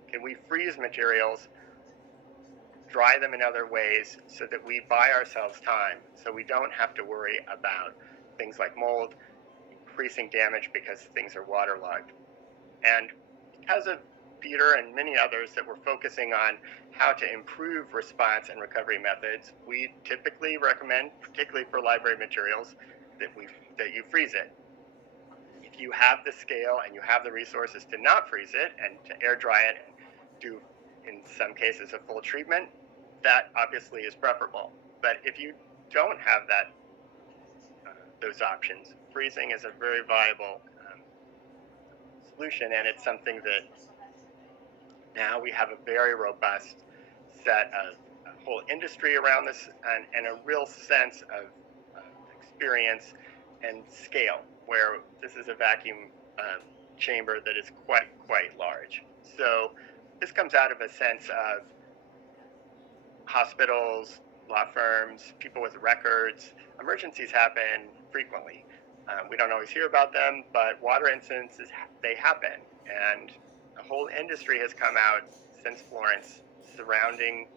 can we freeze materials, dry them in other ways so that we buy ourselves time, so we don't have to worry about things like mold, increasing damage because things are waterlogged. And because of Peter and many others that were focusing on how to improve response and recovery methods, we typically recommend, particularly for library materials, that you freeze it. If you have the scale and you have the resources to not freeze it and to air dry it and do, in some cases, a full treatment, that obviously is preferable. But if you don't have those options, freezing is a very viable solution, and it's something that now we have a very robust set of a whole industry around this, and a real sense of experience and scale, where this is a vacuum chamber that is quite large. So this comes out of a sense of hospitals, law firms, people with records. Emergencies happen frequently. We don't always hear about them, but water incidents, they happen. And the whole industry has come out since Florence surrounding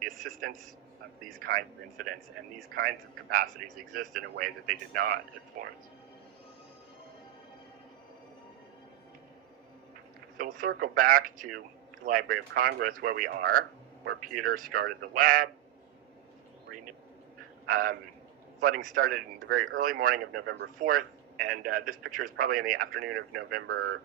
the assistance of these kinds of incidents, and these kinds of capacities exist in a way that they did not at Florence. So we'll circle back to the Library of Congress, where we are, where Peter started the lab. Flooding started in the very early morning of November 4th, and this picture is probably in the afternoon of November.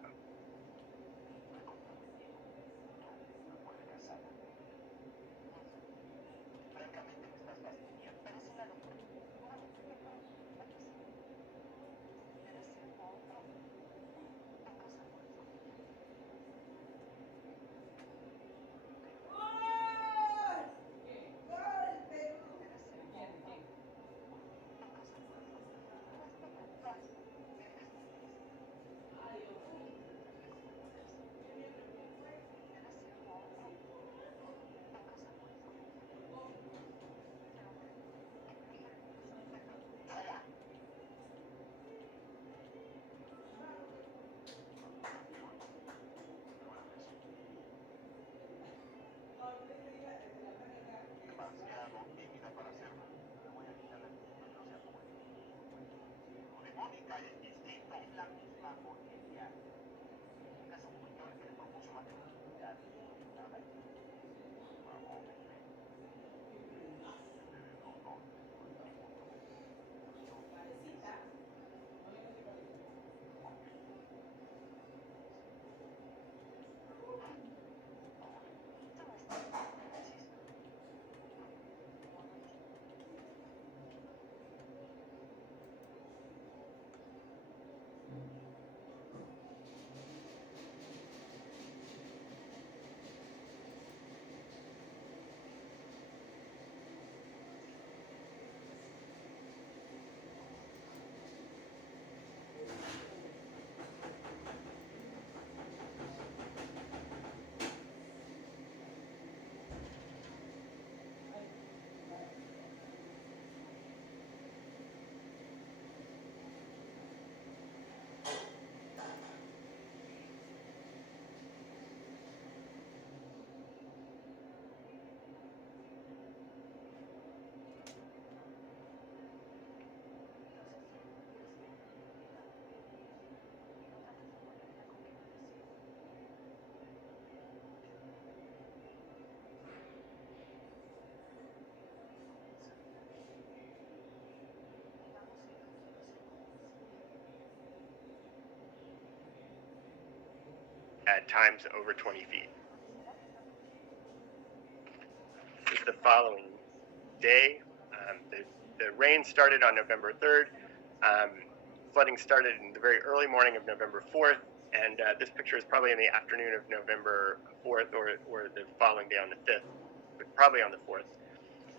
at times over 20 feet. This is the following day. The rain started on November 3rd. Flooding started in the very early morning of November 4th, and this picture is probably in the afternoon of November 4th or the following day on the 5th, but probably on the 4th.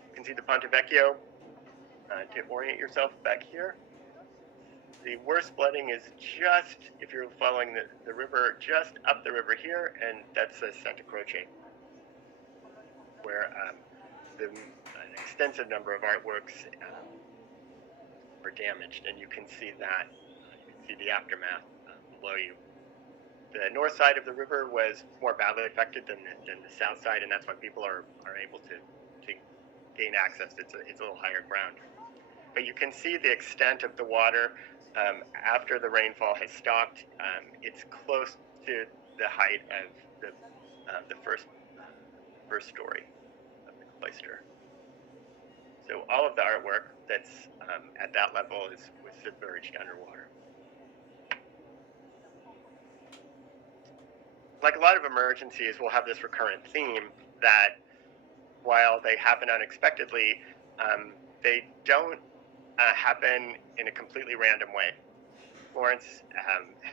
You can see the Ponte Vecchio. To orient yourself back here. The worst flooding is just, if you're following the river, just up the river here, and that's Santa Croce, where an extensive number of artworks were damaged, and you can see that. You can see the aftermath below you. The north side of the river was more badly affected than the south side, and that's why people are able to gain access. It's a little higher ground. But you can see the extent of the water after the rainfall has stopped. It's close to the height of the first story of the cloister. So all of the artwork that's at that level was submerged underwater. Like a lot of emergencies, we'll have this recurrent theme that while they happen unexpectedly, they don't happen in a completely random way. Florence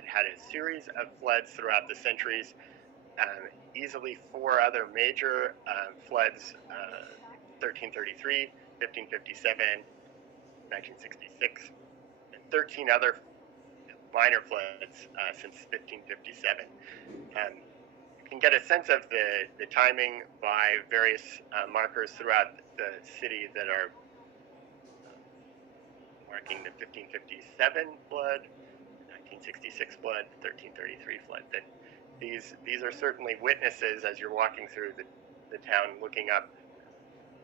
had a series of floods throughout the centuries, easily 4 other major floods, 1333, 1557, 1966, and 13 other minor floods since 1557. You can get a sense of the timing by various markers throughout the city that are marking the 1557 flood, 1966 flood, 1333 flood. That these are certainly witnesses as you're walking through the town, looking up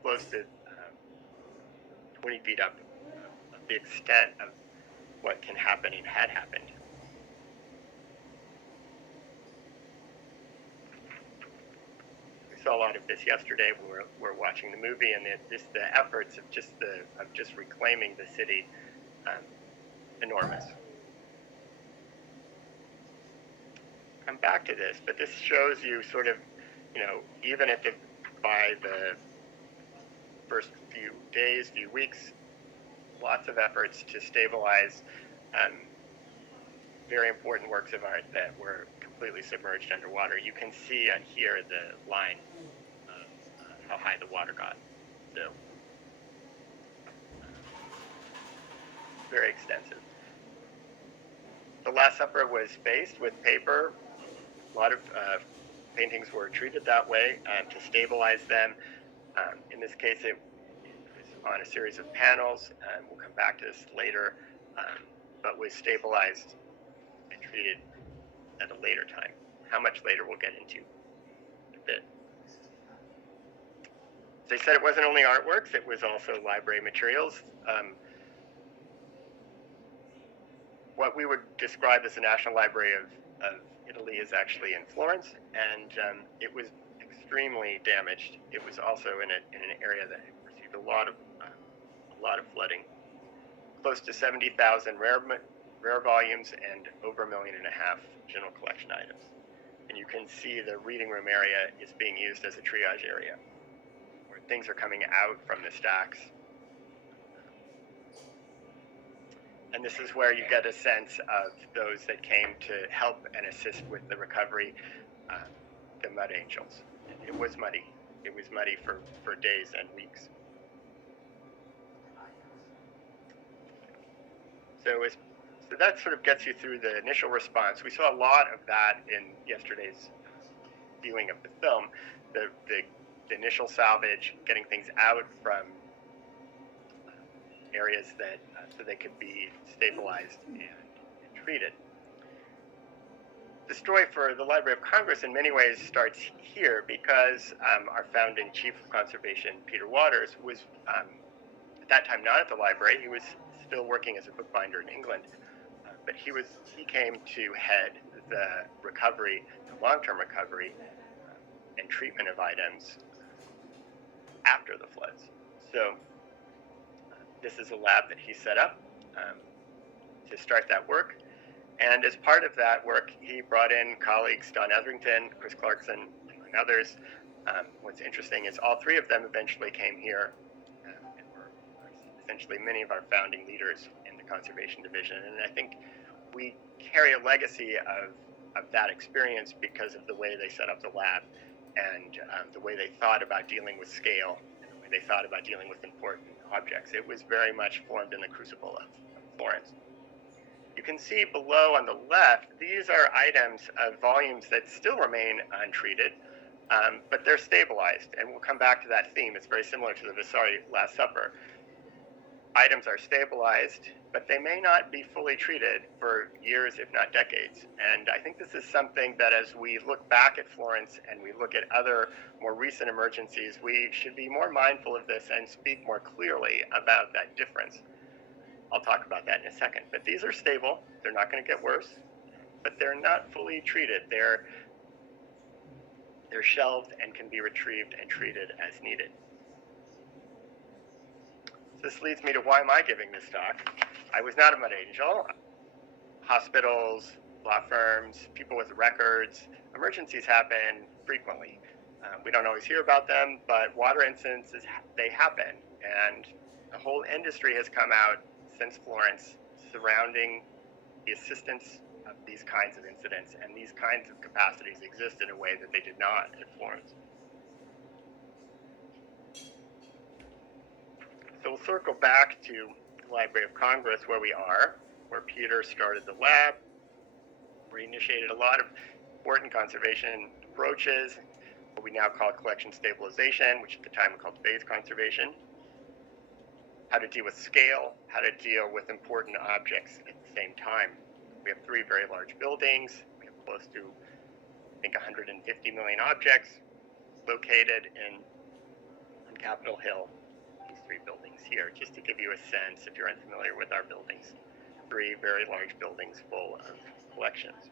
close to 20 feet up of the extent of what can happen and had happened. We saw a lot of this yesterday when we're watching the movie, and the efforts of just reclaiming the city, enormous. Come back to this, but this shows you sort of, even if by the first few days, few weeks, lots of efforts to stabilize very important works of art that were completely submerged underwater. You can see and hear the line of how high the water got. So, very extensive. The Last Supper was faced with paper. A lot of paintings were treated that way to stabilize them. In this case, it was on a series of panels. We'll come back to this later, but was stabilized and treated at a later time. How much later we'll get into in a bit. As I said, it wasn't only artworks, it was also library materials. What we would describe as the National Library of Italy is actually in Florence, and it was extremely damaged. It was also in an area that received a lot of flooding. Close to 70,000 rare volumes and over 1.5 million general collection items. And you can see the reading room area is being used as a triage area, where things are coming out from the stacks. And this is where you get a sense of those that came to help and assist with the recovery, the mud angels. It was muddy. It was muddy for days and weeks. So that sort of gets you through the initial response. We saw a lot of that in yesterday's viewing of the film. The initial salvage, getting things out from areas that so they could be stabilized and treated. The story for the Library of Congress in many ways starts here because our founding chief of conservation, Peter Waters, was at that time not at the library. He was still working as a bookbinder in England, but he came to head the recovery, the long-term recovery and treatment of items after the floods. So this is a lab that he set up to start that work. And as part of that work, he brought in colleagues, Don Etherington, Chris Clarkson, among others. What's interesting is all three of them eventually came here and were essentially many of our founding leaders in the conservation division. And I think we carry a legacy of that experience because of the way they set up the lab and the way they thought about dealing with scale and the way they thought about dealing with important objects. It was very much formed in the crucible of Florence. You can see below on the left, these are items of volumes that still remain untreated, but they're stabilized. And we'll come back to that theme. It's very similar to the Vasari Last Supper. Items are stabilized, but they may not be fully treated for years, if not decades. And I think this is something that as we look back at Florence and we look at other more recent emergencies, we should be more mindful of this and speak more clearly about that difference. I'll talk about that in a second. But these are stable. They're not going to get worse, but they're not fully treated. They're shelved and can be retrieved and treated as needed. This leads me to why am I giving this talk? I was not a mud angel. Hospitals, law firms, people with records, emergencies happen frequently. We don't always hear about them, but water incidents, they happen. And the whole industry has come out since Florence surrounding the assistance of these kinds of incidents, and these kinds of capacities exist in a way that they did not at Florence. So we'll circle back to the Library of Congress where we are, where Peter started the lab, where he initiated a lot of important conservation approaches, what we now call collection stabilization, which at the time we called phase conservation, how to deal with scale, how to deal with important objects at the same time. We have three very large buildings. We have close to, I think, 150 million objects located on Capitol Hill. These three buildings here, just to give you a sense, if you're unfamiliar with our buildings. Three very large buildings full of collections.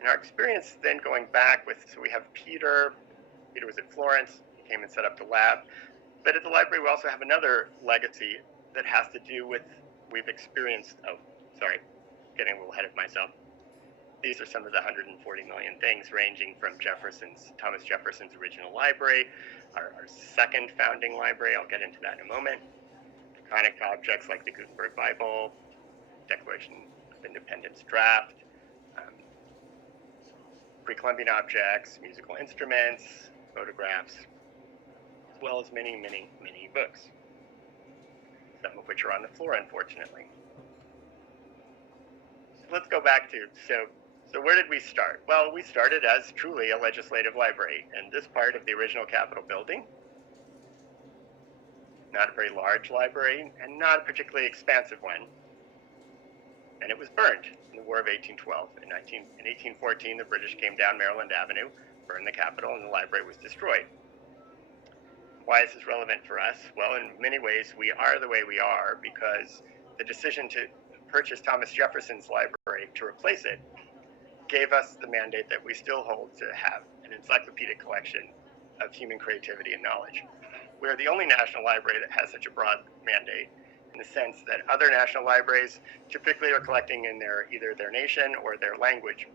In our experience then going back with, so we have Peter was at Florence, he came and set up the lab. But at the library, we also have another legacy that has to do with, we've experienced, getting a little ahead of myself. These are some of the 140 million things ranging from Thomas Jefferson's original library, our second founding library, I'll get into that in a moment. Iconic objects like the Gutenberg Bible, Declaration of Independence draft, pre-Columbian objects, musical instruments, photographs, as well as many, many, many books, some of which are on the floor, unfortunately. Let's go back to, so where did we start? Well, we started as truly a legislative library, and this part of the original Capitol building, not a very large library, and not a particularly expansive one, and it was burned in the War of 1812. In 1814, the British came down Maryland Avenue, burned the Capitol, and the library was destroyed. Why is this relevant for us? Well, in many ways, we are the way we are because the decision to purchase Thomas Jefferson's library to replace it gave us the mandate that we still hold to have an encyclopedic collection of human creativity and knowledge. We're the only national library that has such a broad mandate in the sense that other national libraries typically are collecting in either their nation or their language.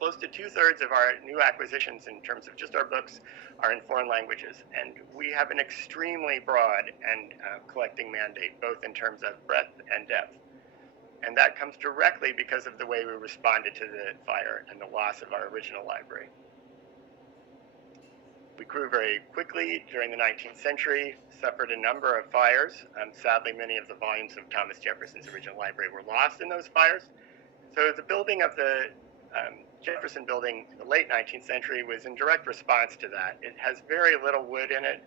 Close to 2/3 of our new acquisitions in terms of just our books are in foreign languages. And we have an extremely broad and collecting mandate, both in terms of breadth and depth. And that comes directly because of the way we responded to the fire and the loss of our original library. We grew very quickly during the 19th century, suffered a number of fires. Sadly, many of the volumes of Thomas Jefferson's original library were lost in those fires. So the building of the Jefferson building in the late 19th century was in direct response to that. It has very little wood in it.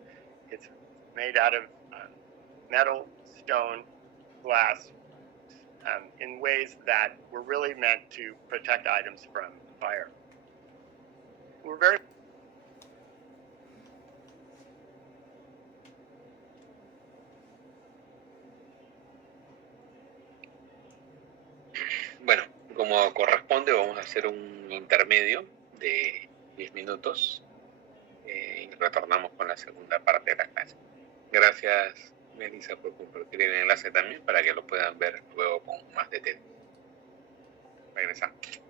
It's made out of metal, stone, glass, in ways that were really meant to protect items from fire. We're very Bueno, como corresponde, vamos a hacer un intermedio de 10 minutos y retornamos con la segunda parte de la clase. Gracias Melissa por compartir el enlace también para que lo puedan ver luego con más detalle. Regresamos.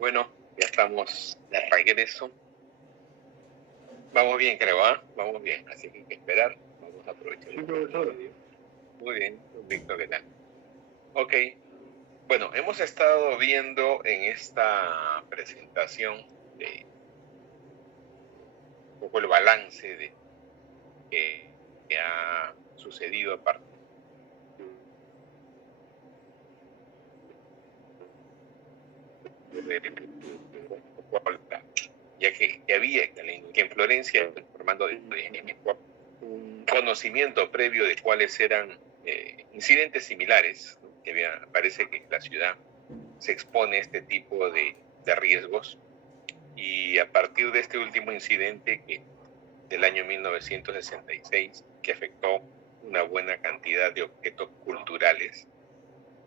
Bueno, ya estamos de regreso. Vamos bien, creo, ¿ah? Vamos bien, así que hay que esperar. Vamos a aprovechar. Muy bien, Víctor, ¿qué tal? Ok, bueno, hemos estado viendo en esta presentación de un poco el balance de que ha sucedido a partir de ya que había que en Florencia, formando un conocimiento previo de cuáles eran incidentes similares, ¿no? Que parece que la ciudad se expone a este tipo de riesgos, y a partir de este último incidente del año 1966, que afectó una buena cantidad de objetos culturales,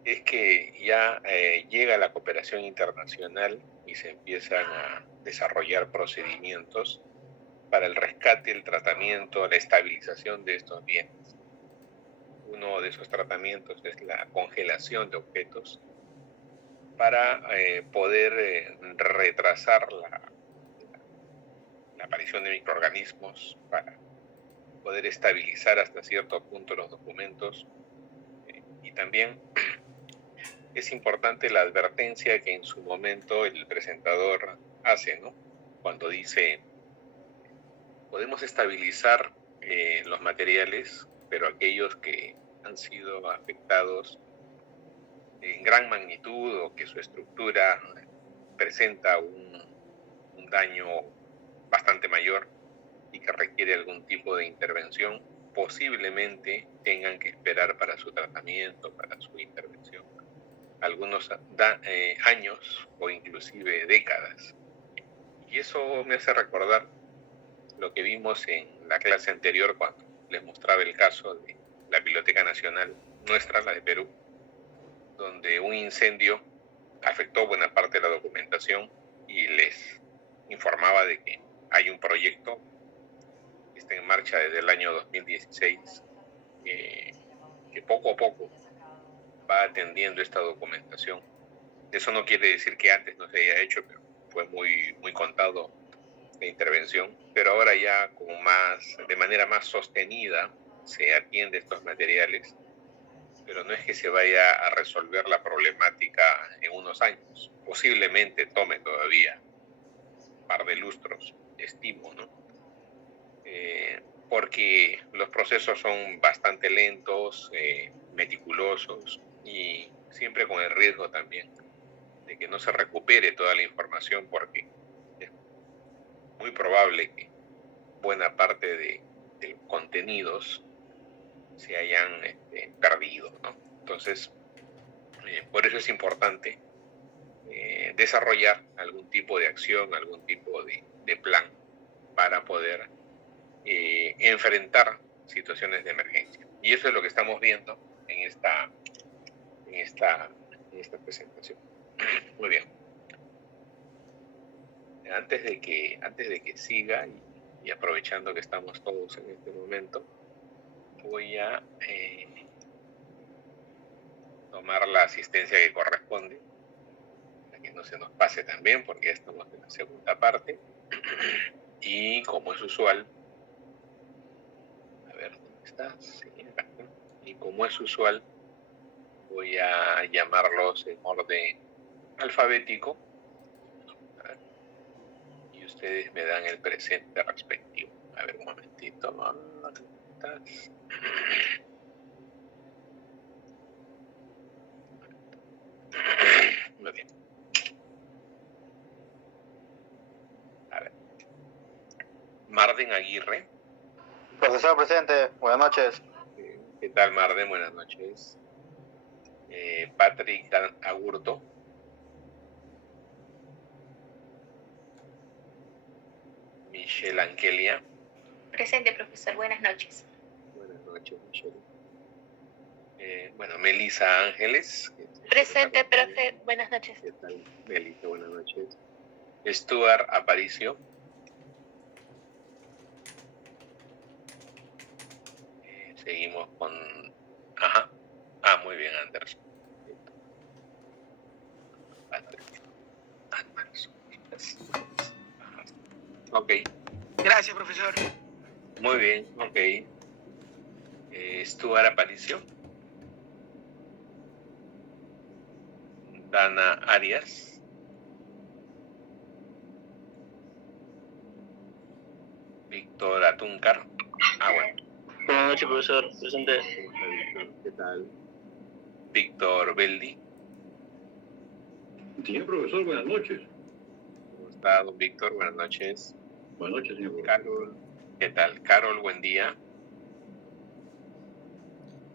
es que ya llega la cooperación internacional y se empiezan a desarrollar procedimientos para el rescate, el tratamiento, la estabilización de estos bienes. Uno de esos tratamientos es la congelación de objetos para poder retrasar la aparición de microorganismos, para poder estabilizar hasta cierto punto los documentos, y también es importante la advertencia que en su momento el presentador hace, ¿no? Cuando dice, podemos estabilizar los materiales, pero aquellos que han sido afectados en gran magnitud o que su estructura presenta un daño bastante mayor y que requiere algún tipo de intervención, posiblemente tengan que esperar para su tratamiento, para su intervención, algunos años o inclusive décadas. Y eso me hace recordar lo que vimos en la clase anterior cuando les mostraba el caso de la Biblioteca Nacional nuestra, la de Perú, donde un incendio afectó buena parte de la documentación y les informaba de que hay un proyecto que está en marcha desde el año 2016 que poco a poco va atendiendo esta documentación. Eso no quiere decir que antes no se haya hecho, pero fue muy contado la intervención, pero ahora ya de manera más sostenida se atiende estos materiales, pero no es que se vaya a resolver la problemática en unos años. Posiblemente tome todavía un par de lustros, estimo, ¿no? Porque los procesos son bastante lentos, meticulosos, y siempre con el riesgo también de que no se recupere toda la información, porque es muy probable que buena parte de los contenidos se hayan perdido, ¿no? Entonces, por eso es importante desarrollar algún tipo de acción, algún tipo de plan para poder enfrentar situaciones de emergencia. Y eso es lo que estamos viendo en esta presentación. Muy bien. Antes de que siga y aprovechando que estamos todos en este momento, voy a tomar la asistencia que corresponde, para que no se nos pase también, porque ya estamos en la segunda parte. Y como es usual, a ver, ¿dónde estás? Sí, y como es usual, voy a llamarlos en orden alfabético. A ver, y ustedes me dan el presente respectivo. A ver, un momentito. ¿Dónde estás? Muy bien. A ver. Marden Aguirre. Profesor presente, buenas noches. ¿Qué tal, Marden? Buenas noches. Patrick Agurto. Michelle Angelia. Presente, profesor. Buenas noches. Buenas noches, Michelle. Bueno, Melissa Ángeles. Presente, profe. Buenas noches. ¿Qué tal, Melissa? Buenas noches. Stuart Aparicio. Seguimos con... Ajá. Muy bien, Anderson. Ok, Gracias, profesor. muy bien, ok. Stuart Aparicio. Dana Arias. Víctor Atúncar. Bueno. Buenas noches, profesor. Presente. ¿Qué tal? Víctor Beldi. Señor profesor, buenas noches. ¿Cómo está, don Víctor? Buenas noches. Buenas noches, señor profesor. Carol. ¿Qué tal? Carol, buen día.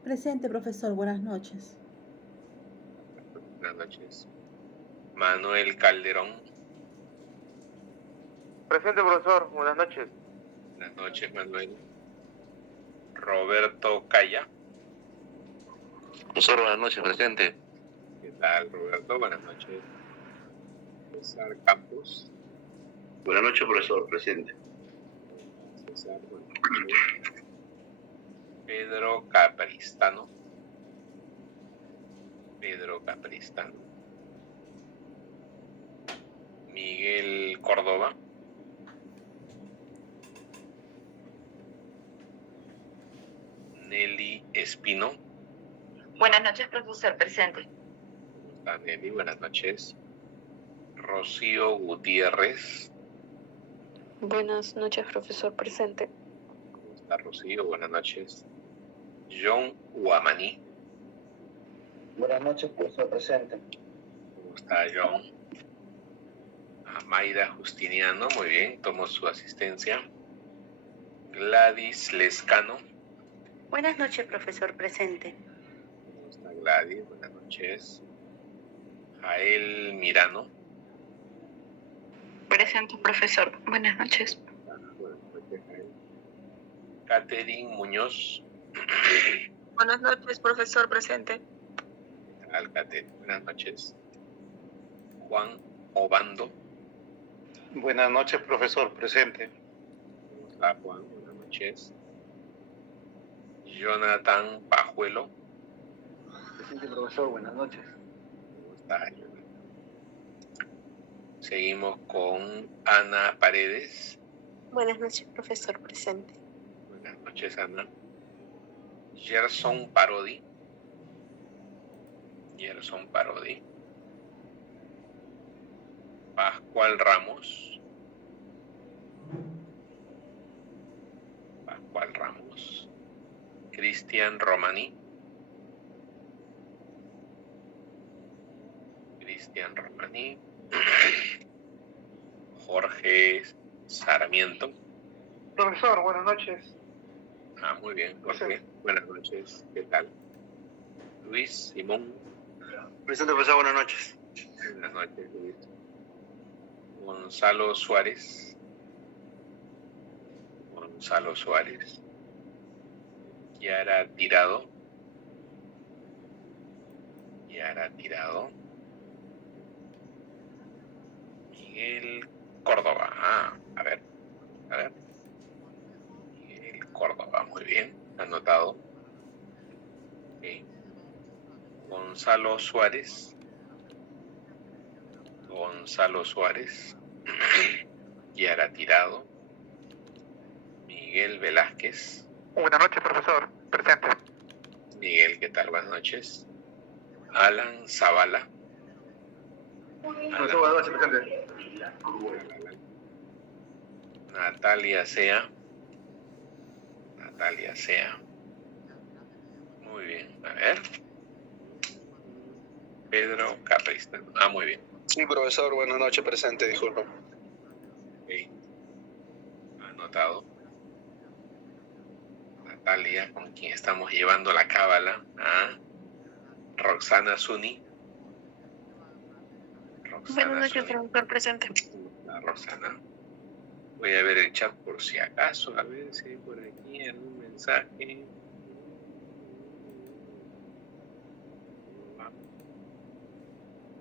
Presente, profesor. Buenas noches. Buenas noches. Manuel Calderón. Presente, profesor. Buenas noches. Buenas noches, Manuel. Roberto Calla. Profesor, buenas noches. Presente. ¿Qué tal, Roberto? Buenas noches. César Campos. Buenas noches, profesor. Presente. César, buenas noches. Pedro Capristano. Pedro Capristano. Miguel Córdoba. Nelly Espino. Buenas noches, profesor. Presente. ¿Cómo está, Nelly? Buenas noches. Rocío Gutiérrez. Buenas noches, profesor. Presente. ¿Cómo está, Rocío? Buenas noches. John Huamaní. Buenas noches, profesor. Presente. ¿Cómo está, John? Amaida Justiniano, muy bien, tomo su asistencia. Gladys Lescano. Buenas noches, profesor. Presente. ¿Cómo está, Gladys? Buenas noches. Jael Mirano. Presente, profesor. Buenas noches. Buenas noches, Jael. Catherine Muñoz. Buenas noches, profesor. Presente. ¿Qué tal, Catherine? Buenas noches. Juan Obando. Buenas noches, profesor. Presente. ¿Cómo está, Juan? Buenas noches. Jonathan Pajuelo. Presente, profesor. Buenas noches. ¿Cómo está, Jonathan? Seguimos con Ana Paredes. Buenas noches, profesor. Presente. Buenas noches, Ana. Gerson Parodi. Gerson Parodi. Pascual Ramos. Pascual Ramos. Cristian Romani. Cristian Romani. Jorge Sarmiento. Profesor, buenas noches. Muy bien, Jorge. Buenas noches. ¿Qué tal? Luis Simón. Presente, profesor. Buenas noches. Buenas noches, Luis. Gonzalo Suárez. Gonzalo Suárez. Yara Tirado. Yara Tirado. Miguel Córdoba. A ver. Miguel Córdoba, muy bien. Anotado. Okay. Gonzalo Suárez. Gonzalo Suárez. Yara Tirado. Miguel Velázquez. Buenas noches, profesor. Presente. Miguel, ¿qué tal? Buenas noches. Alan Zavala. Profesor, buenas noches. Presente. Natalia Sea. Natalia Sea. Muy bien. A ver. Pedro Caprista. Muy bien. Sí, profesor. Buenas noches. Presente. Disculpa. Okay. Anotado. Natalia, con quien estamos llevando la cábala. Roxana Zuni. Buenas noches, profesor. Presente. La Roxana. Voy a ver el chat por si acaso, a ver si hay por aquí algún mensaje.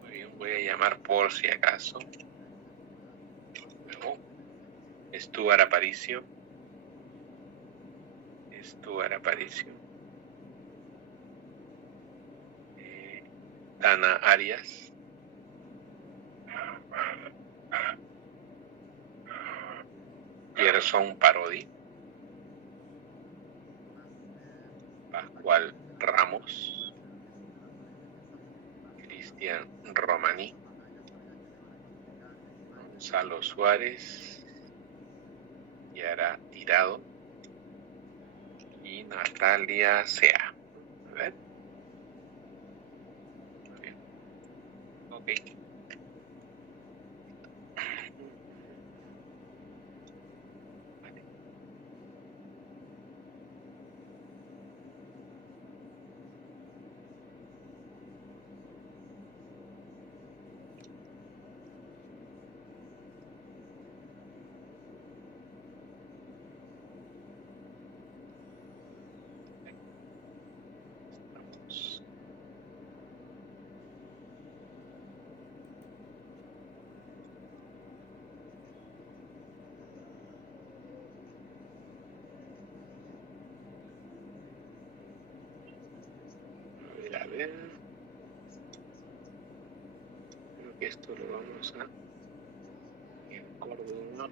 Muy bien, voy a llamar por si acaso. Luego, Stuart Aparicio. Stuart Aparicio. Dana Arias. Gerson Parodi, Pascual Ramos, Cristian Romaní, Gonzalo Suárez, Yara Tirado y Natalia Sea. A ver. Bien. Ok. Vale. Estamos. A ver. Creo que esto lo vamos a coordinar.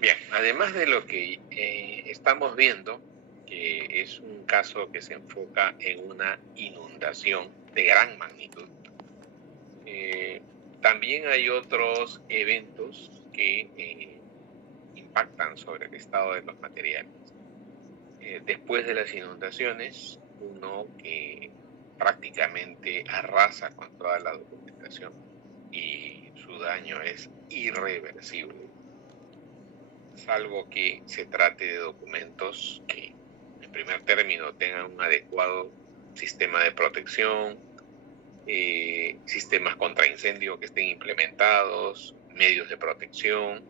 Bien, además de lo que estamos viendo, que es un caso que se enfoca en una inundación de gran magnitud, también hay otros eventos que impactan sobre el estado de los materiales. Después de las inundaciones, uno que prácticamente arrasa con toda la documentación y su daño es irreversible, salvo que se trate de documentos que en primer término tengan un adecuado sistema de protección, sistemas contra incendio que estén implementados, medios de protección,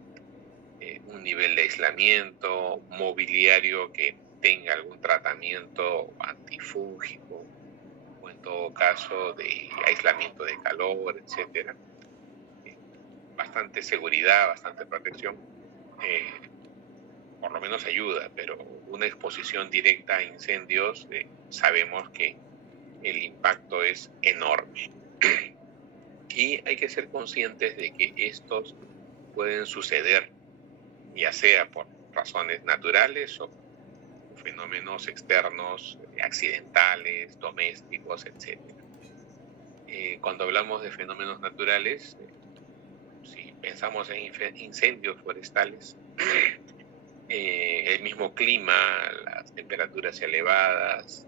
un nivel de aislamiento, mobiliario que tenga algún tratamiento antifúngico o en todo caso de aislamiento de calor, etcétera. Bastante seguridad, bastante protección, por lo menos ayuda, pero una exposición directa a incendios, sabemos que el impacto es enorme. Y hay que ser conscientes de que estos pueden suceder, ya sea por razones naturales o fenómenos externos, accidentales, domésticos, etc. Cuando hablamos de fenómenos naturales, si pensamos en incendios forestales, el mismo clima, las temperaturas elevadas,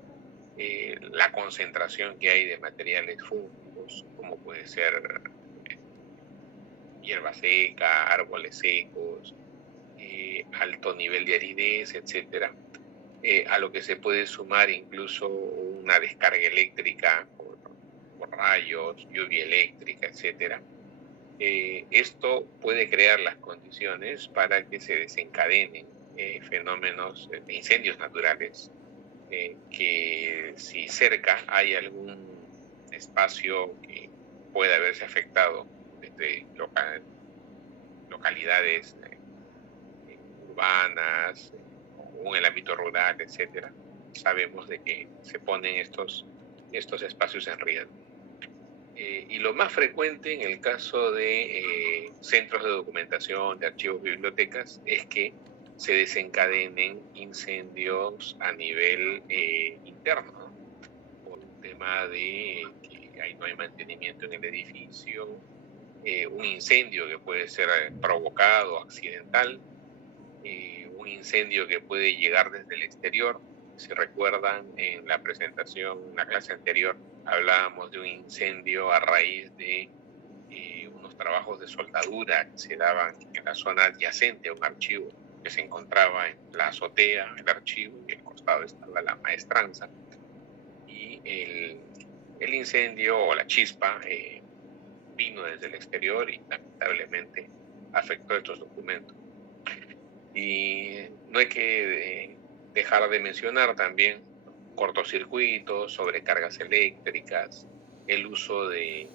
la concentración que hay de materiales fúngicos, como puede ser hierba seca, árboles secos, alto nivel de aridez, etcétera, a lo que se puede sumar incluso una descarga eléctrica por rayos, lluvia eléctrica, etcétera. Esto puede crear las condiciones para que se desencadenen fenómenos de incendios naturales, que si cerca hay algún espacio que pueda haberse afectado desde localidades urbanas o en el ámbito rural, etcétera, sabemos de que se ponen estos espacios en riesgo. Y lo más frecuente en el caso de centros de documentación, de archivos, bibliotecas, es que se desencadenen incendios a nivel interno, ¿no? Por un tema de que ahí no hay mantenimiento en el edificio, un incendio que puede ser provocado, accidental, un incendio que puede llegar desde el exterior, Si recuerdan, en la presentación, en la clase anterior, hablábamos de un incendio a raíz de unos trabajos de soldadura que se daban en la zona adyacente a un archivo que se encontraba en la azotea, el archivo, y al costado estaba la maestranza. Y el incendio o la chispa vino desde el exterior y lamentablemente afectó estos documentos. Y no hay que dejar de mencionar también cortocircuitos, sobrecargas eléctricas, el uso de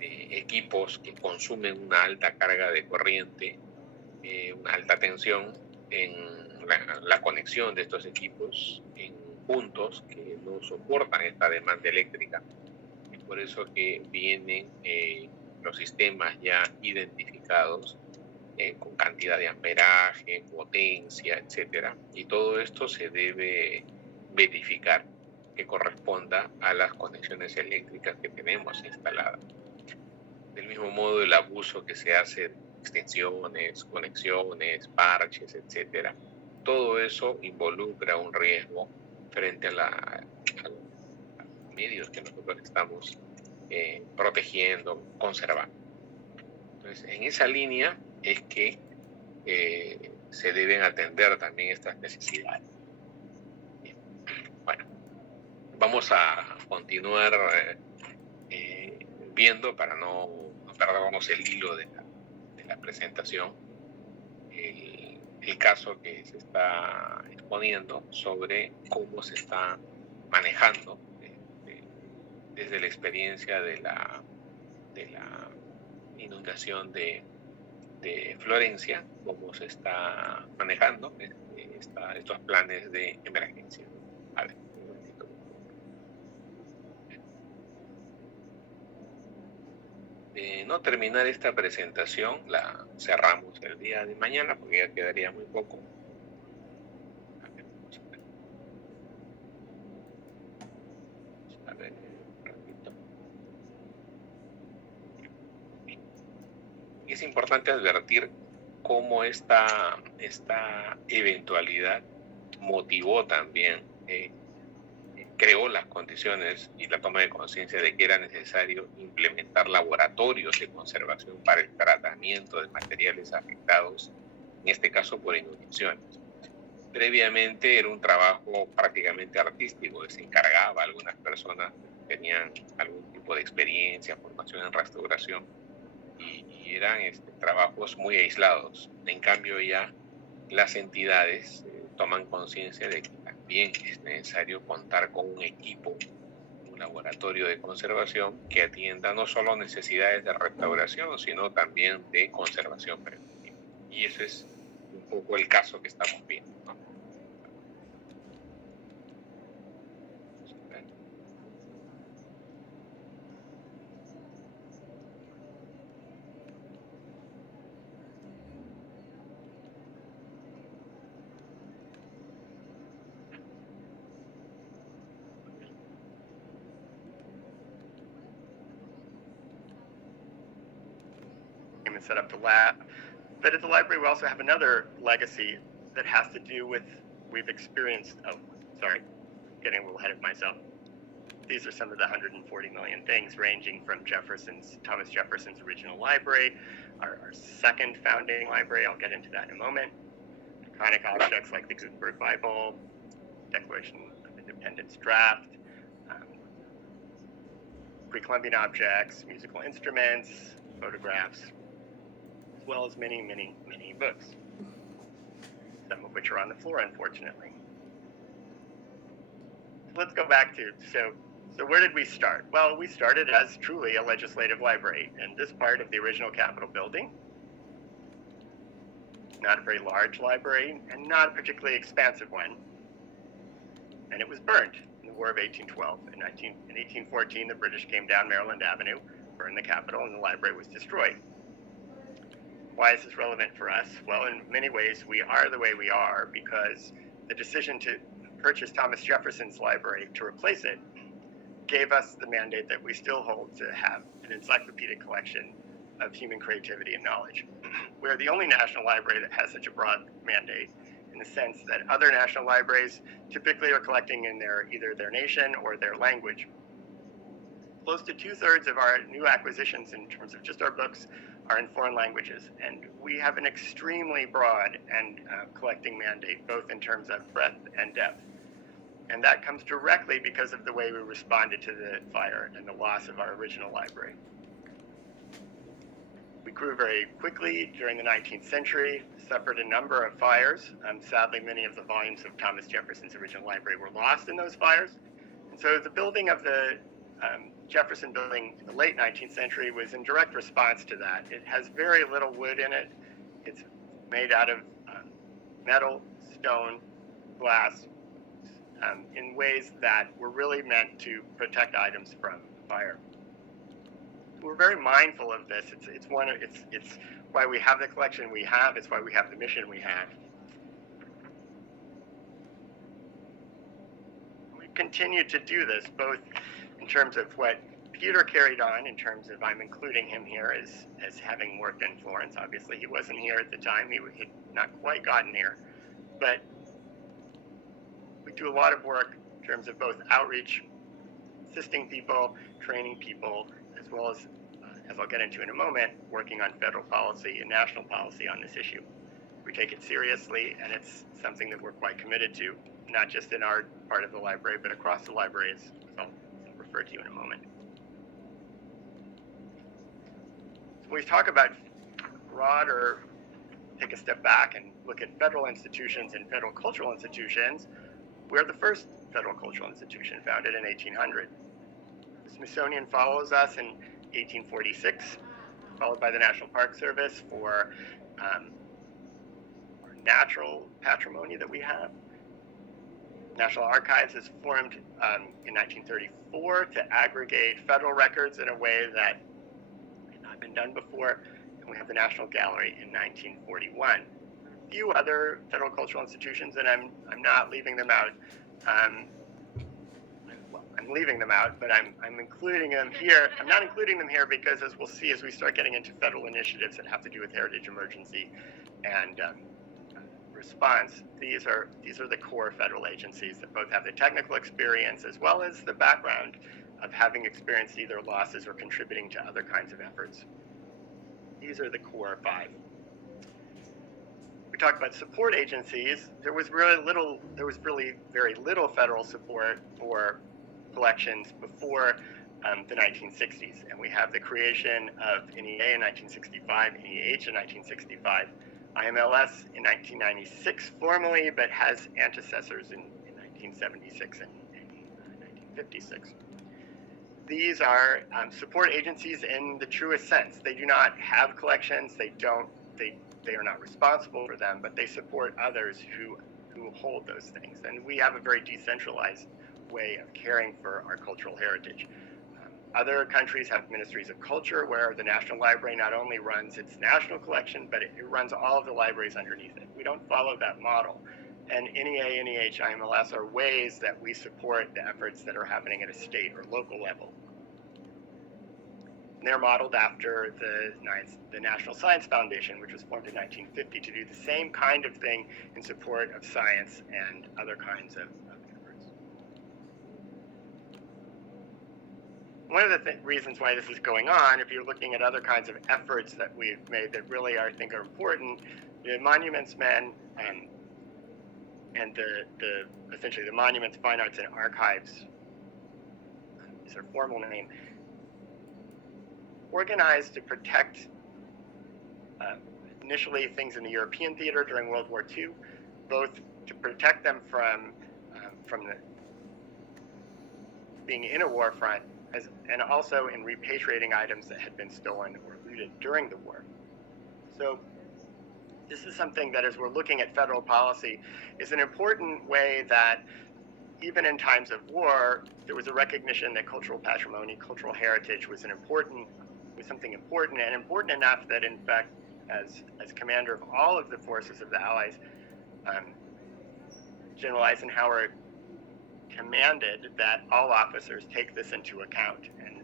equipos que consumen una alta carga de corriente, una alta tensión en la conexión de estos equipos en puntos que no soportan esta demanda eléctrica. Es por eso que vienen los sistemas ya identificados con cantidad de amperaje, potencia, etcétera, y todo esto se debe verificar que corresponda a las conexiones eléctricas que tenemos instaladas. Del mismo modo, el abuso que se hace de extensiones, conexiones, parches, etcétera, todo eso involucra un riesgo frente a los medios que nosotros estamos protegiendo, conservando. Entonces, en esa línea es que se deben atender también estas necesidades. Bien. Bueno, vamos a continuar viendo para no perdamos el hilo de la presentación, el caso que se está exponiendo sobre cómo se está manejando desde la experiencia de la inundación de Florencia, cómo se está manejando estos planes de emergencia. A ver, un momentito. De no terminar esta presentación, la cerramos el día de mañana porque ya quedaría muy poco. A ver, repito. Es importante advertir cómo esta eventualidad motivó también, creó las condiciones y la toma de conciencia de que era necesario implementar laboratorios de conservación para el tratamiento de materiales afectados, en este caso por inundaciones. Previamente era un trabajo prácticamente artístico, se encargaba a algunas personas que tenían algún tipo de experiencia, formación en restauración, y eran trabajos muy aislados. En cambio ya las entidades toman conciencia de que también es necesario contar con un equipo, un laboratorio de conservación que atienda no solo necesidades de restauración, sino también de conservación preventiva. Y ese es un poco el caso que estamos viendo, ¿no? And set up the lab. But at the library, we also have another legacy that has to do with, we've experienced, getting a little ahead of myself. These are some of the 140 million things, ranging from Thomas Jefferson's original library, our second founding library, I'll get into that in a moment, iconic objects like the Gutenberg Bible, Declaration of Independence draft, pre-Columbian objects, musical instruments, photographs, as well as many, many, many books, some of which are on the floor, unfortunately. So let's go back to, so where did we start? Well, we started as truly a legislative library in this part of the original Capitol building. Not a very large library and not a particularly expansive one. And it was burned in the War of 1812. In 1814, the British came down Maryland Avenue, burned the Capitol, and the library was destroyed. Why is this relevant for us? Well, in many ways, we are the way we are because the decision to purchase Thomas Jefferson's library to replace it gave us the mandate that we still hold to have an encyclopedic collection of human creativity and knowledge. We're the only national library that has such a broad mandate, in the sense that other national libraries typically are collecting in either their nation or their language. Close to 2/3 of our new acquisitions in terms of just our books are in foreign languages, and we have an extremely broad and collecting mandate, both in terms of breadth and depth. And that comes directly because of the way we responded to the fire and the loss of our original library. We grew very quickly during the 19th century, suffered a number of fires. Sadly, many of the volumes of Thomas Jefferson's original library were lost in those fires. And so the building of the Jefferson Building in the late 19th century was in direct response to that. It has very little wood in it. It's made out of metal, stone, glass, in ways that were really meant to protect items from fire. We're very mindful of this. It's why we have the collection we have. It's why we have the mission we have. We continue to do this both in terms of what Peter carried on, in terms of I'm including him here as having worked in Florence. Obviously, he wasn't here at the time. He had not quite gotten here. But we do a lot of work in terms of both outreach, assisting people, training people, as well as I'll get into in a moment, working on federal policy and national policy on this issue. We take it seriously, and it's something that we're quite committed to, not just in our part of the library, but across the libraries, as I'll refer to in a moment. So when we talk about broader, take a step back and look at federal institutions and federal cultural institutions, we're the first federal cultural institution founded in 1800. The Smithsonian follows us in 1846, followed by the National Park Service for our natural patrimony that we have. National Archives is formed in 1934 to aggregate federal records in a way that had not been done before, and we have the National Gallery in 1941. A few other federal cultural institutions, and I'm not leaving them out. I'm leaving them out, but I'm including them here. I'm not including them here because, as we'll see as we start getting into federal initiatives that have to do with heritage emergency and response, these are the core federal agencies that both have the technical experience as well as the background of having experienced either losses or contributing to other kinds of efforts. These are the core five. We talked about support agencies. There was really very little federal support for collections before the 1960s, and we have the creation of NEA in 1965, NEH in 1965, IMLS in 1996 formally, but has antecessors in 1976 and 1956. These are support agencies in the truest sense. They do not have collections. They are not responsible for them, but they support others who hold those things. And we have a very decentralized way of caring for our cultural heritage. Other countries have ministries of culture where the National Library not only runs its national collection, but it runs all of the libraries underneath it. We don't follow that model. And NEA, NEH, IMLS are ways that we support the efforts that are happening at a state or local level. And they're modeled after the National Science Foundation, which was formed in 1950 to do the same kind of thing in support of science and other kinds of efforts. One of the reasons why this is going on, if you're looking at other kinds of efforts that we've made that really I think are important, the Monuments Men and essentially the Monuments, Fine Arts, and Archives is their formal name, organized to protect initially things in the European theater during World War II, both to protect them from being in a war front, and also in repatriating items that had been stolen or looted during the war. So this is something that, as we're looking at federal policy, is an important way that even in times of war, there was a recognition that cultural patrimony, cultural heritage was something important, and important enough that, in fact, as commander of all of the forces of the Allies, General Eisenhower commanded that all officers take this into account, and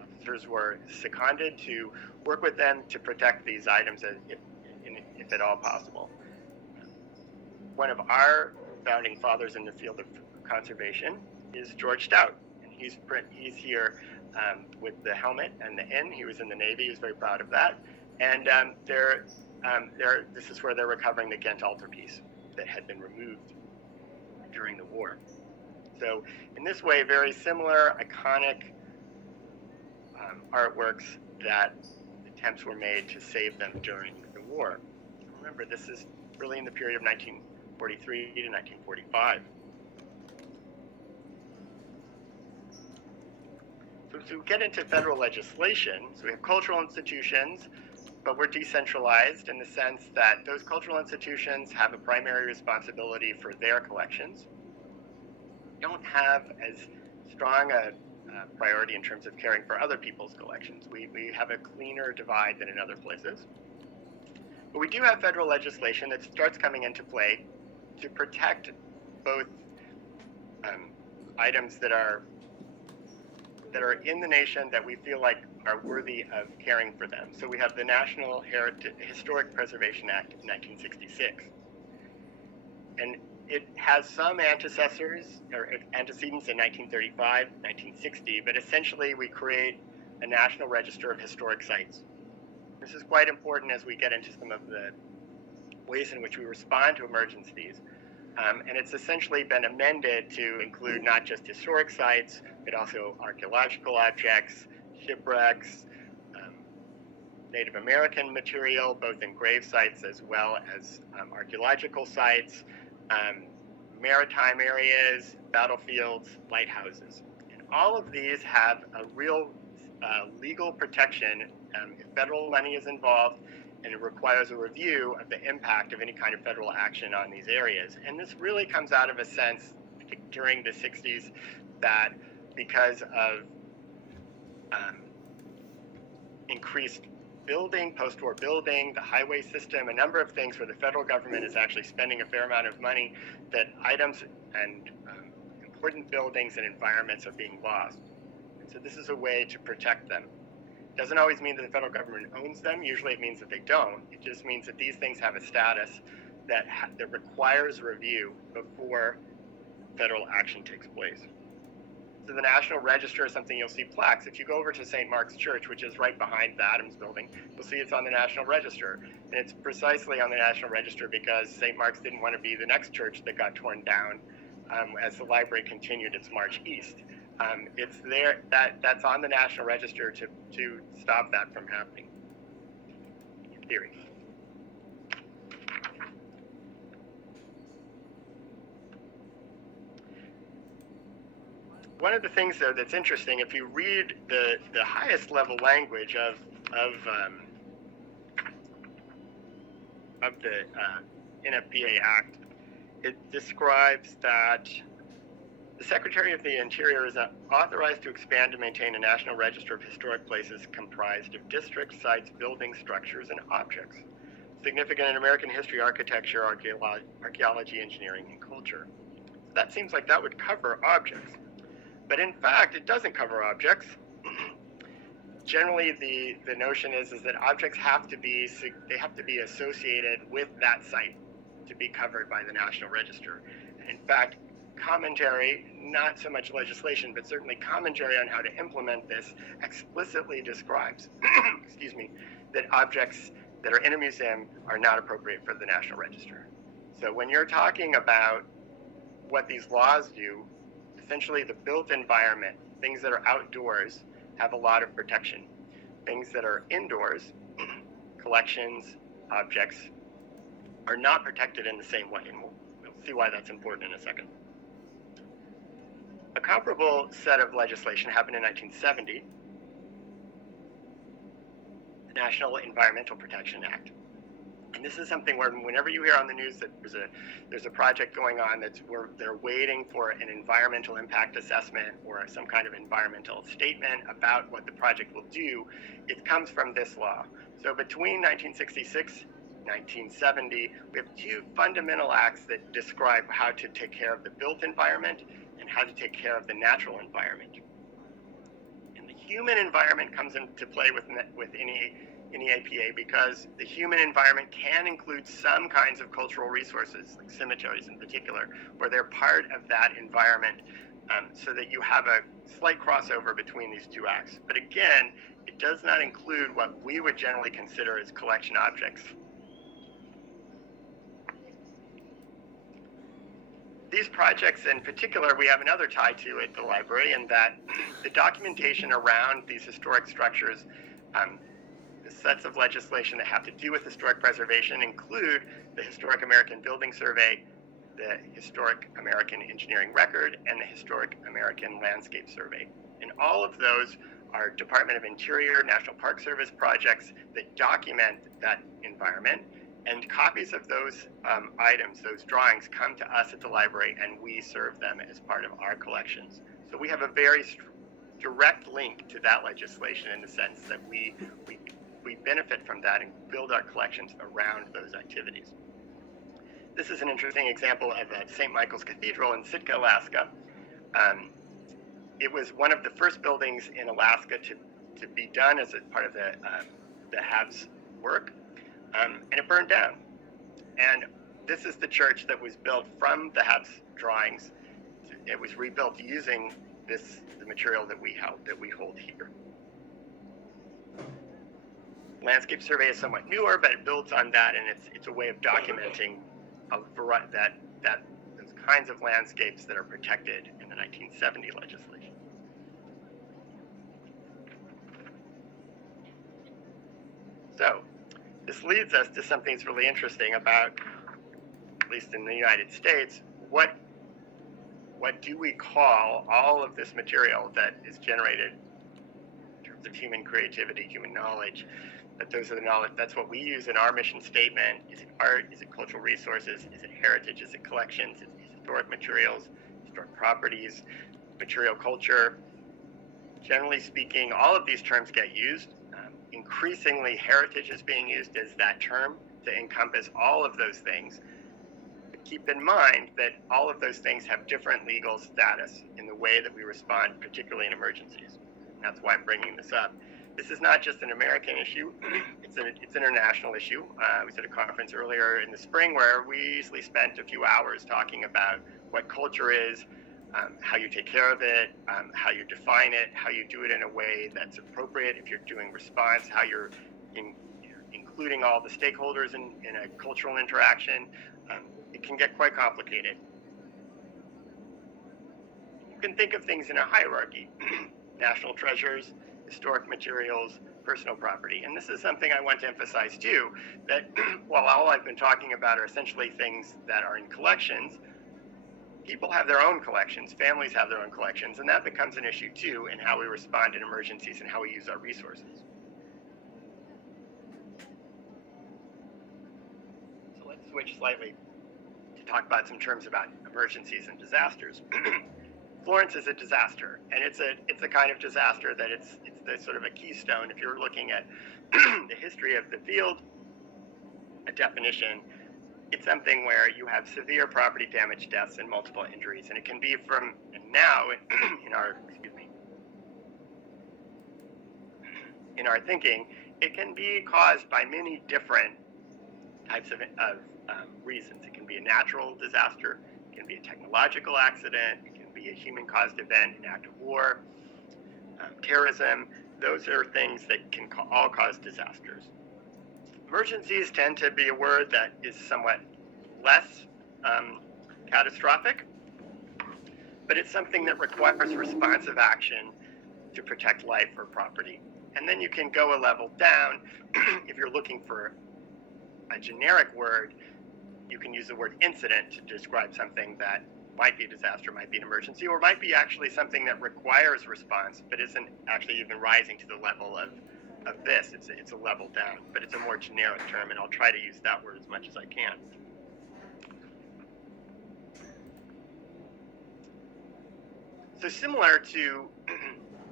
officers were seconded to work with them to protect these items if at all possible. one of our founding fathers in the field of conservation is George Stout. And he's here with the helmet and the N. He was in the Navy. He was very proud of that. And this is where they're recovering the Ghent altarpiece that had been removed during the war. So in this way, very similar, iconic artworks that attempts were made to save them during the war. Remember, this is really in the period of 1943 to 1945. So to get into federal legislation, so we have cultural institutions, but we're decentralized in the sense that those cultural institutions have a primary responsibility for their collections. Don't have as strong a priority in terms of caring for other people's collections. We have a cleaner divide than in other places. But we do have federal legislation that starts coming into play to protect both items that are in the nation that we feel like are worthy of caring for them. So we have the National Historic Preservation Act of 1966. And it has some antecessors or antecedents in 1935, 1960, but essentially we create a National Register of Historic Sites. This is quite important as we get into some of the ways in which we respond to emergencies. And it's essentially been amended to include not just historic sites, but also archaeological objects, shipwrecks, Native American material, both in grave sites as well as archaeological sites, maritime areas, battlefields, lighthouses. And all of these have a real legal protection if federal money is involved, and it requires a review of the impact of any kind of federal action on these areas. And this really comes out of a sense during the 60s that because of increased building, post-war building, the highway system, a number of things where the federal government is actually spending a fair amount of money, that items and important buildings and environments are being lost. And so this is a way to protect them. Doesn't always mean that the federal government owns them. Usually it means that they don't. It just means that these things have a status that requires review before federal action takes place. So the National Register is something you'll see plaques. If you go over to St. Mark's Church, which is right behind the Adams Building, you'll see it's on the National Register. And it's precisely on the National Register because St. Mark's didn't want to be the next church that got torn down as the library continued its march east. It's there, that's on the National Register to stop that from happening, in theory. One of the things, though, that's interesting, if you read the highest level language of the NFPA Act, it describes that the Secretary of the Interior is authorized to expand and maintain a National Register of Historic Places comprised of districts, sites, buildings, structures, and objects significant in American history, architecture, archaeology, engineering, and culture. So that seems like that would cover objects. But in fact, it doesn't cover objects. Generally, the notion is that objects have to be associated with that site to be covered by the National Register. And in fact, commentary, not so much legislation, but certainly commentary on how to implement this explicitly describes, excuse me, that objects that are in a museum are not appropriate for the National Register. So when you're talking about what these laws do, essentially the built environment, things that are outdoors, have a lot of protection. Things that are indoors, collections, objects, are not protected in the same way, and we'll see why that's important in a second. A comparable set of legislation happened in 1970, the National Environmental Protection Act. And this is something where whenever you hear on the news that there's a project going on that's where they're waiting for an environmental impact assessment or some kind of environmental statement about what the project will do, it comes from this law. So between 1966 1970, we have two fundamental acts that describe how to take care of the built environment and how to take care of the natural environment. And the human environment comes into play with any in EAPA because the human environment can include some kinds of cultural resources, like cemeteries in particular, where they're part of that environment, so that you have a slight crossover between these two acts. But again, it does not include what we would generally consider as collection objects. These projects in particular, we have another tie to at the library, in that the documentation around these historic structures, the sets of legislation that have to do with historic preservation include the Historic American Building Survey, the Historic American Engineering Record, and the Historic American Landscape Survey. And all of those are Department of Interior, National Park Service projects that document that environment. And copies of those items, those drawings, come to us at the library, and we serve them as part of our collections. So we have a very direct link to that legislation, in the sense that we benefit from that and build our collections around those activities. This is an interesting example of St. Michael's Cathedral in Sitka, Alaska. It was one of the first buildings in Alaska to be done as a part of the HAB's work. And it burned down. And this is the church that was built from the HAB's drawings. It was rebuilt using the material that we hold here. Landscape survey is somewhat newer, but it builds on that, and it's a way of documenting those kinds of landscapes that are protected in the 1970 legislation. So, this leads us to something that's really interesting about, at least in the United States, what do we call all of this material that is generated in terms of human creativity, human knowledge? That's what we use in our mission statement. Is it art? Is it cultural resources? Is it heritage? Is it collections? Is it historic materials, historic properties, material culture? Generally speaking, all of these terms get used. Increasingly, heritage is being used as that term to encompass all of those things. But keep in mind that all of those things have different legal status in the way that we respond, particularly in emergencies. And that's why I'm bringing this up. This is not just an American issue, it's an international issue. I was at a conference earlier in the spring where we easily spent a few hours talking about what culture is, how you take care of it, how you define it, how you do it in a way that's appropriate if you're doing response, how you're including all the stakeholders in a cultural interaction. It can get quite complicated. You can think of things in a hierarchy. National treasures, historic materials, personal property. And this is something I want to emphasize too, that while all I've been talking about are essentially things that are in collections, people have their own collections, families have their own collections, and that becomes an issue too in how we respond in emergencies and how we use our resources. So let's switch slightly to talk about some terms about emergencies and disasters. Florence is a disaster, and it's a kind of disaster that it's the sort of a keystone. If you're looking at the history of the field, a definition, it's something where you have severe property damage, deaths, and multiple injuries, and it can be from, and now in our thinking, it can be caused by many different types of reasons. It can be a natural disaster, it can be a technological accident, it can be a human-caused event, an act of war, terrorism. Those are things that can all cause disasters. Emergencies tend to be a word that is somewhat less catastrophic, but it's something that requires responsive action to protect life or property. And then you can go a level down. If you're looking for a generic word, you can use the word incident to describe something that might be a disaster, might be an emergency, or might be actually something that requires response, but isn't actually even rising to the level of this. It's a level down, but it's a more generic term, and I'll try to use that word as much as I can. So similar to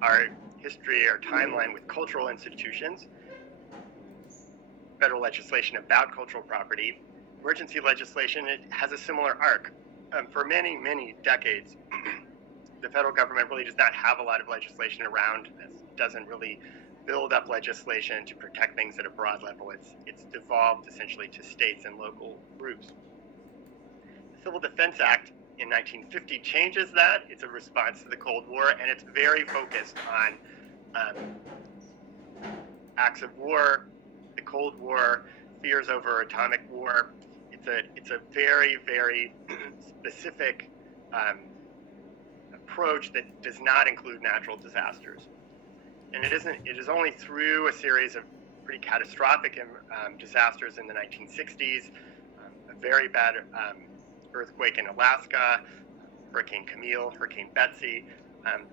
our history or timeline with cultural institutions, federal legislation about cultural property, emergency legislation, it has a similar arc. For many, many decades, the federal government really does not have a lot of legislation around this. It doesn't really build up legislation to protect things at a broad level. It's devolved essentially to states and local groups. The Civil Defense Act in 1950 changes that. It's a response to the Cold War, and it's very focused on acts of war, the Cold War, fears over atomic war. It's a very, very specific approach that does not include natural disasters. And it is only through a series of pretty catastrophic disasters in the 1960s, a very bad earthquake in Alaska, Hurricane Camille, Hurricane Betsy,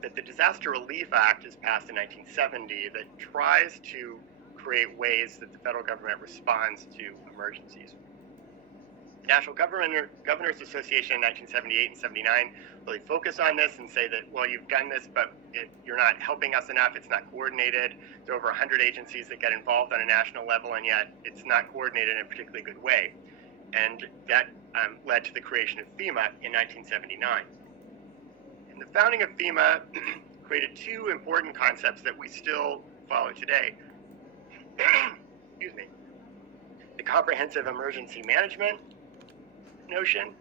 that the Disaster Relief Act is passed in 1970 that tries to create ways that the federal government responds to emergencies. National Governors Association in 1978 and 79 really focus on this and say that, well, you've done this, but you're not helping us enough. It's not coordinated. There are over 100 agencies that get involved on a national level, and yet it's not coordinated in a particularly good way. And that led to the creation of FEMA in 1979. And the founding of FEMA created two important concepts that we still follow today. Excuse me. The comprehensive emergency management notion,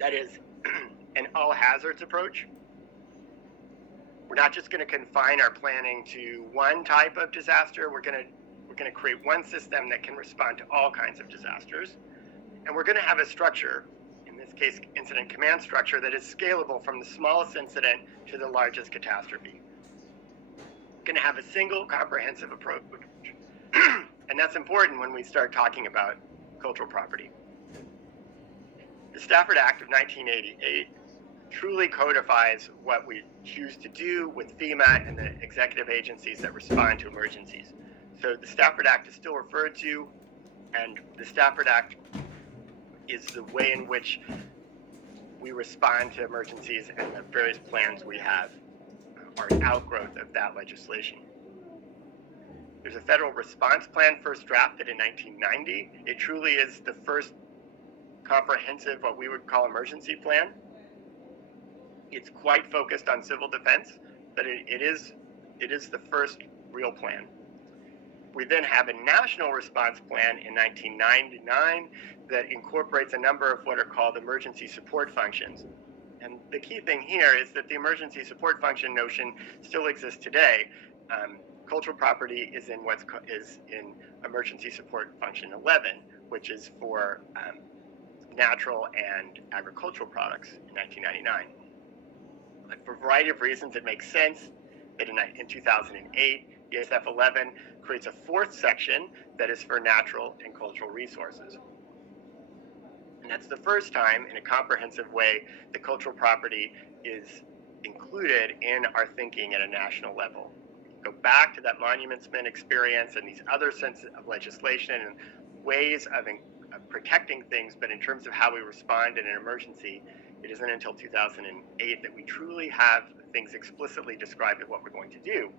that is an all hazards approach. We're not just going to confine our planning to one type of disaster. We're going to create one system that can respond to all kinds of disasters, and we're going to have a structure, in this case incident command structure, that is scalable from the smallest incident to the largest catastrophe. We're going to have a single comprehensive approach. And that's important when we start talking about cultural property. The Stafford Act of 1988 truly codifies what we choose to do with FEMA and the executive agencies that respond to emergencies. So the Stafford Act is still referred to, and the Stafford Act is the way in which we respond to emergencies, and the various plans we have are an outgrowth of that legislation. There's a federal response plan first drafted in 1990. It truly is the first comprehensive, what we would call emergency plan. It's quite focused on civil defense, but it is the first real plan. We then have a national response plan in 1999 that incorporates a number of what are called emergency support functions. And the key thing here is that the emergency support function notion still exists today. Cultural property is in emergency support function 11, which is for natural and agricultural products in 1999. But for a variety of reasons, it makes sense that in 2008, ESF 11 creates a fourth section that is for natural and cultural resources. And that's the first time in a comprehensive way that cultural property is included in our thinking at a national level. Go back to that Monumentsman experience and these other senses of legislation and ways of protecting things, but in terms of how we respond in an emergency, it isn't until 2008 that we truly have things explicitly described of what we're going to do.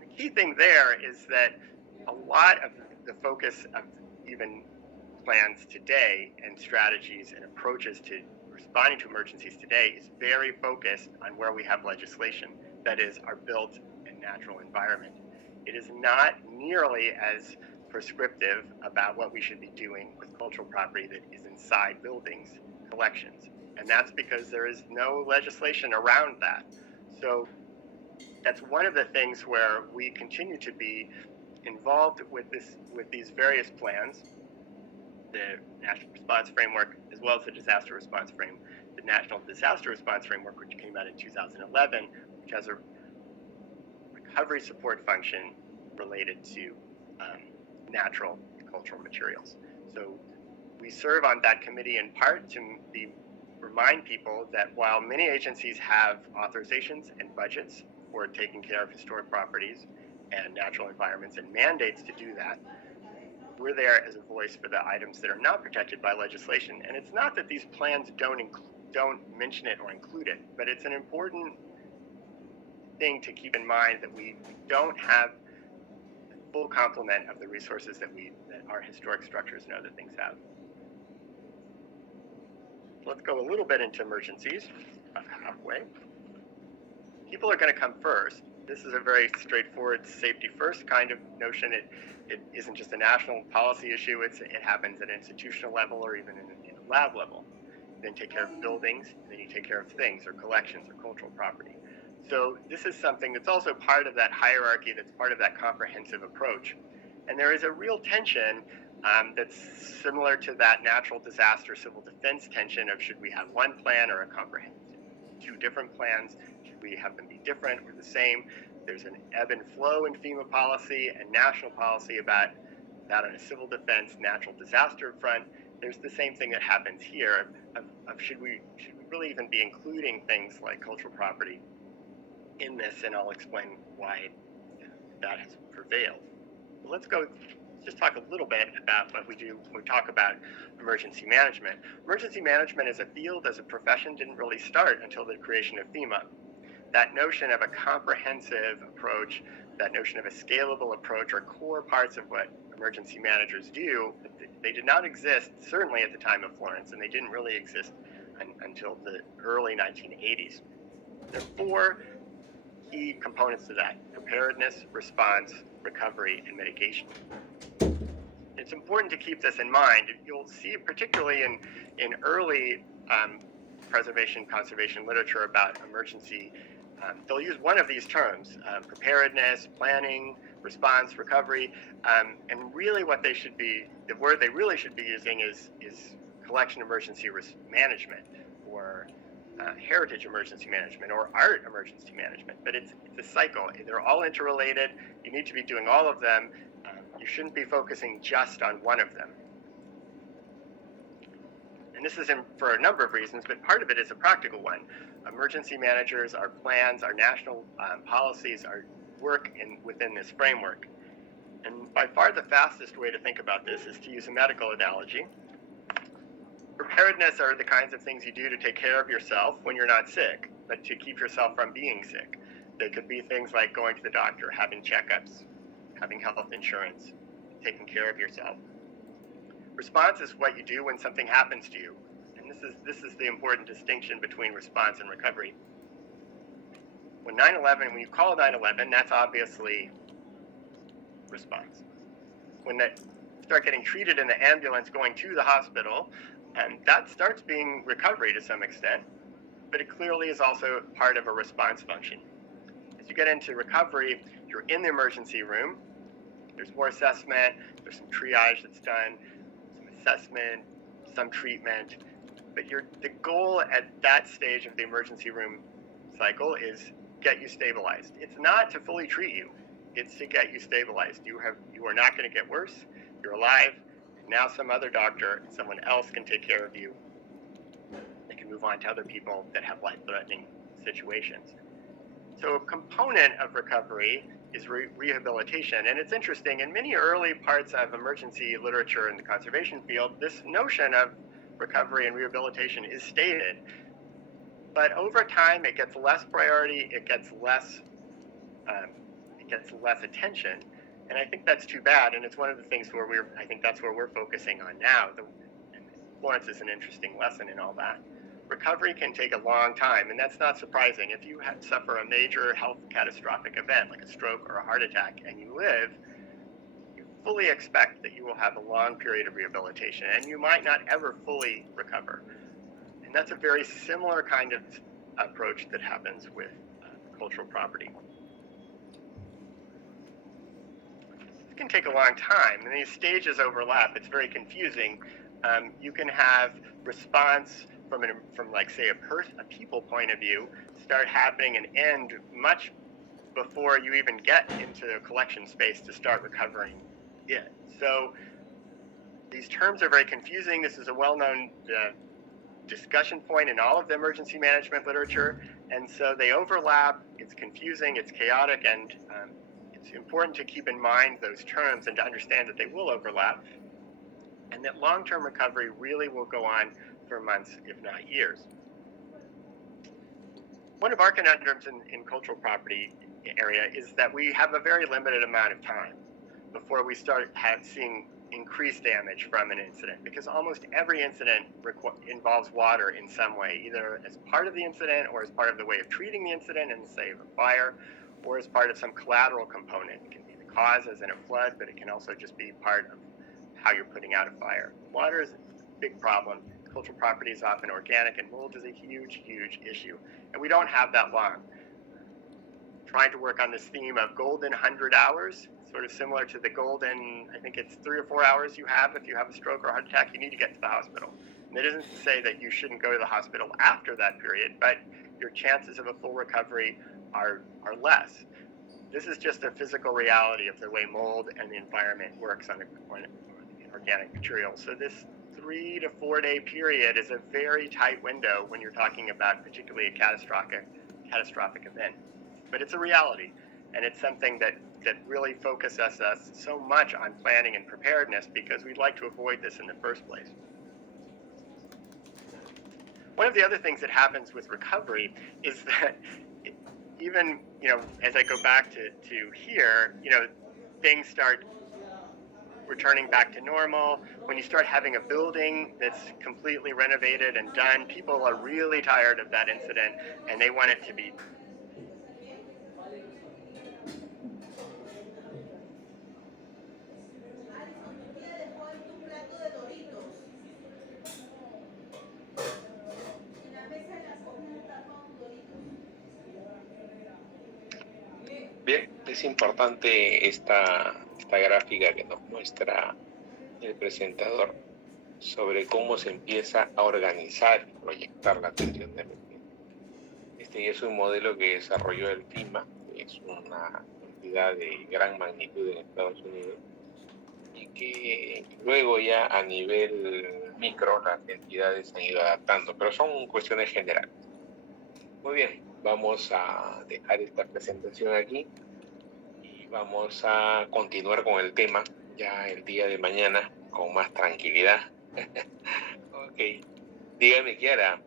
And the key thing there is that a lot of the focus of even plans today and strategies and approaches to responding to emergencies today is very focused on where we have legislation that is our built and natural environment. It is not nearly as prescriptive about what we should be doing with cultural property that is inside buildings, collections. And that's because there is no legislation around that. So that's one of the things where we continue to be involved with these various plans, the National Response Framework, as well as the Disaster Response Framework, the National Disaster Response Framework, which came out in 2011, which has a recovery support function related to natural and cultural materials. So we serve on that committee in part to remind people that while many agencies have authorizations and budgets for taking care of historic properties and natural environments and mandates to do that, we're there as a voice for the items that are not protected by legislation. And it's not that these plans don't mention it or include it, but it's an important thing to keep in mind that we don't have the full complement of the resources that our historic structures and other things have. Let's go a little bit into emergencies, about halfway. people are going to come first. This is a very straightforward safety first kind of notion. It isn't just a national policy issue. It happens at an institutional level or even in a lab level. Then take care of buildings, and then you take care of things or collections or cultural property. So this is something that's also part of that hierarchy, that's part of that comprehensive approach. And there is a real tension that's similar to that natural disaster civil defense tension of should we have one plan or a comprehensive, two different plans, should we have them be different or the same? There's an ebb and flow in FEMA policy and national policy about that on a civil defense natural disaster front. There's the same thing that happens here of should we really even be including things like cultural property in this, and I'll explain why that has prevailed. But let's just talk a little bit about what we do when we talk about emergency management. Emergency management as a field, as a profession, didn't really start until the creation of FEMA. That notion of a comprehensive approach, that notion of a scalable approach are core parts of what emergency managers do. They did not exist, certainly at the time of Florence, and they didn't really exist until the early 1980s. There are four key components to that: preparedness, response, recovery, and mitigation. It's important to keep this in mind. You'll see, particularly in early preservation, conservation literature about emergency, they'll use one of these terms, preparedness, planning, response, recovery, and really what they should be, the word they really should be using is collection emergency management, or heritage emergency management, or art emergency management. But it's a cycle. They're all interrelated. You need to be doing all of them. You shouldn't be focusing just on one of them. And this is for a number of reasons, but part of it is a practical one. Emergency managers, our plans, our national policies, our work within this framework. And by far the fastest way to think about this is to use a medical analogy. Preparedness are the kinds of things you do to take care of yourself when you're not sick, but to keep yourself from being sick. They could be things like going to the doctor, having checkups, having health insurance, taking care of yourself. Response is what you do when something happens to you. And this is the important distinction between response and recovery. When you call 9/11, that's obviously response. When you start getting treated in the ambulance going to the hospital, and that starts being recovery to some extent, but it clearly is also part of a response function. As you get into recovery, you're in the emergency room, there's more assessment, there's some triage that's done, some assessment, some treatment, but the goal at that stage of the emergency room cycle is get you stabilized. It's not to fully treat you, it's to get you stabilized. You are not going to get worse, you're alive. Now some other doctor, someone else can take care of you. They can move on to other people that have life-threatening situations. So a component of recovery is rehabilitation. And it's interesting, in many early parts of emergency literature in the conservation field, this notion of recovery and rehabilitation is stated. But over time, it gets less priority, it gets less attention. And I think that's too bad, and it's one of the things where I think that's where we're focusing on now. Florence is an interesting lesson in all that. Recovery can take a long time, and that's not surprising. If you suffer a major health catastrophic event, like a stroke or a heart attack, and you live, you fully expect that you will have a long period of rehabilitation, and you might not ever fully recover. And that's a very similar kind of approach that happens with cultural property. Can take a long time, and these stages overlap. It's very confusing. You can have response from like say a people point of view start happening and end much before you even get into the collection space to start recovering it. So these terms are very confusing. This is a well-known discussion point in all of the emergency management literature, and so they overlap. It's confusing, it's chaotic, and it's important to keep in mind those terms and to understand that they will overlap, and that long-term recovery really will go on for months, if not years. One of our conundrums in cultural property area is that we have a very limited amount of time before we start seeing increased damage from an incident, because almost every incident involves water in some way, either as part of the incident or as part of the way of treating the incident in, say, a fire, or as part of some collateral component. It can be the cause, as in a flood, but it can also just be part of how you're putting out a fire. Water is a big problem. Cultural property is often organic, and mold is a huge, huge issue. And we don't have that long. Trying to work on this theme of golden 100 hours, sort of similar to the golden, I think it's 3 or 4 hours you have if you have a stroke or a heart attack, you need to get to the hospital. And that isn't to say that you shouldn't go to the hospital after that period, but your chances of a full recovery are less. This is just a physical reality of the way mold and the environment works on organic material. So this 3 to 4 day period is a very tight window when you're talking about particularly a catastrophic event. But it's a reality, and it's something that really focuses us so much on planning and preparedness, because we'd like to avoid this in the first place. One of the other things that happens with recovery is that even, as I go back to here, things start returning back to normal. When you start having a building that's completely renovated and done, people are really tired of that incident, and they want it to be Bien, es importante esta gráfica que nos muestra el presentador sobre cómo se empieza a organizar y proyectar la atención de emergencia. Este es un modelo que desarrolló el FIMA, que es una entidad de gran magnitud en Estados Unidos, y que luego ya a nivel micro las entidades han ido adaptando, pero son cuestiones generales. Muy bien, vamos a dejar esta presentación aquí y vamos a continuar con el tema ya el día de mañana con más tranquilidad. Ok, dígame, Kiara.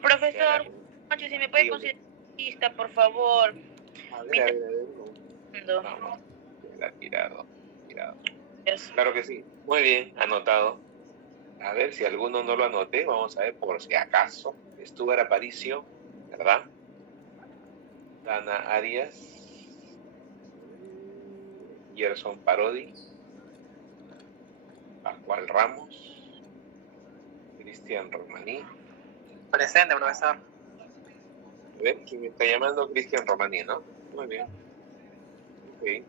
Profesor, Kiara, si me puede considerar lista, por favor. a ver. Vamos, queda tirado. Claro que sí. Muy bien, anotado. A ver, si alguno no lo anoté, vamos a ver por si acaso. Stuart Aparicio, ¿verdad? Dana Arias. Gerson Parodi. Pascual Ramos. Cristian Romaní. Presente, profesor. A ver, ¿quién me está llamando? Cristian Romaní, ¿no? Muy bien. Ok.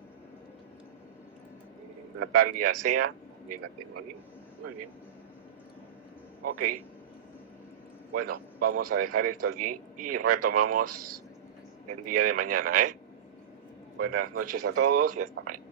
Natalia Sea, también la tengo aquí. Muy bien. Ok. Bueno, vamos a dejar esto aquí y retomamos el día de mañana, ¿eh? Buenas noches a todos y hasta mañana.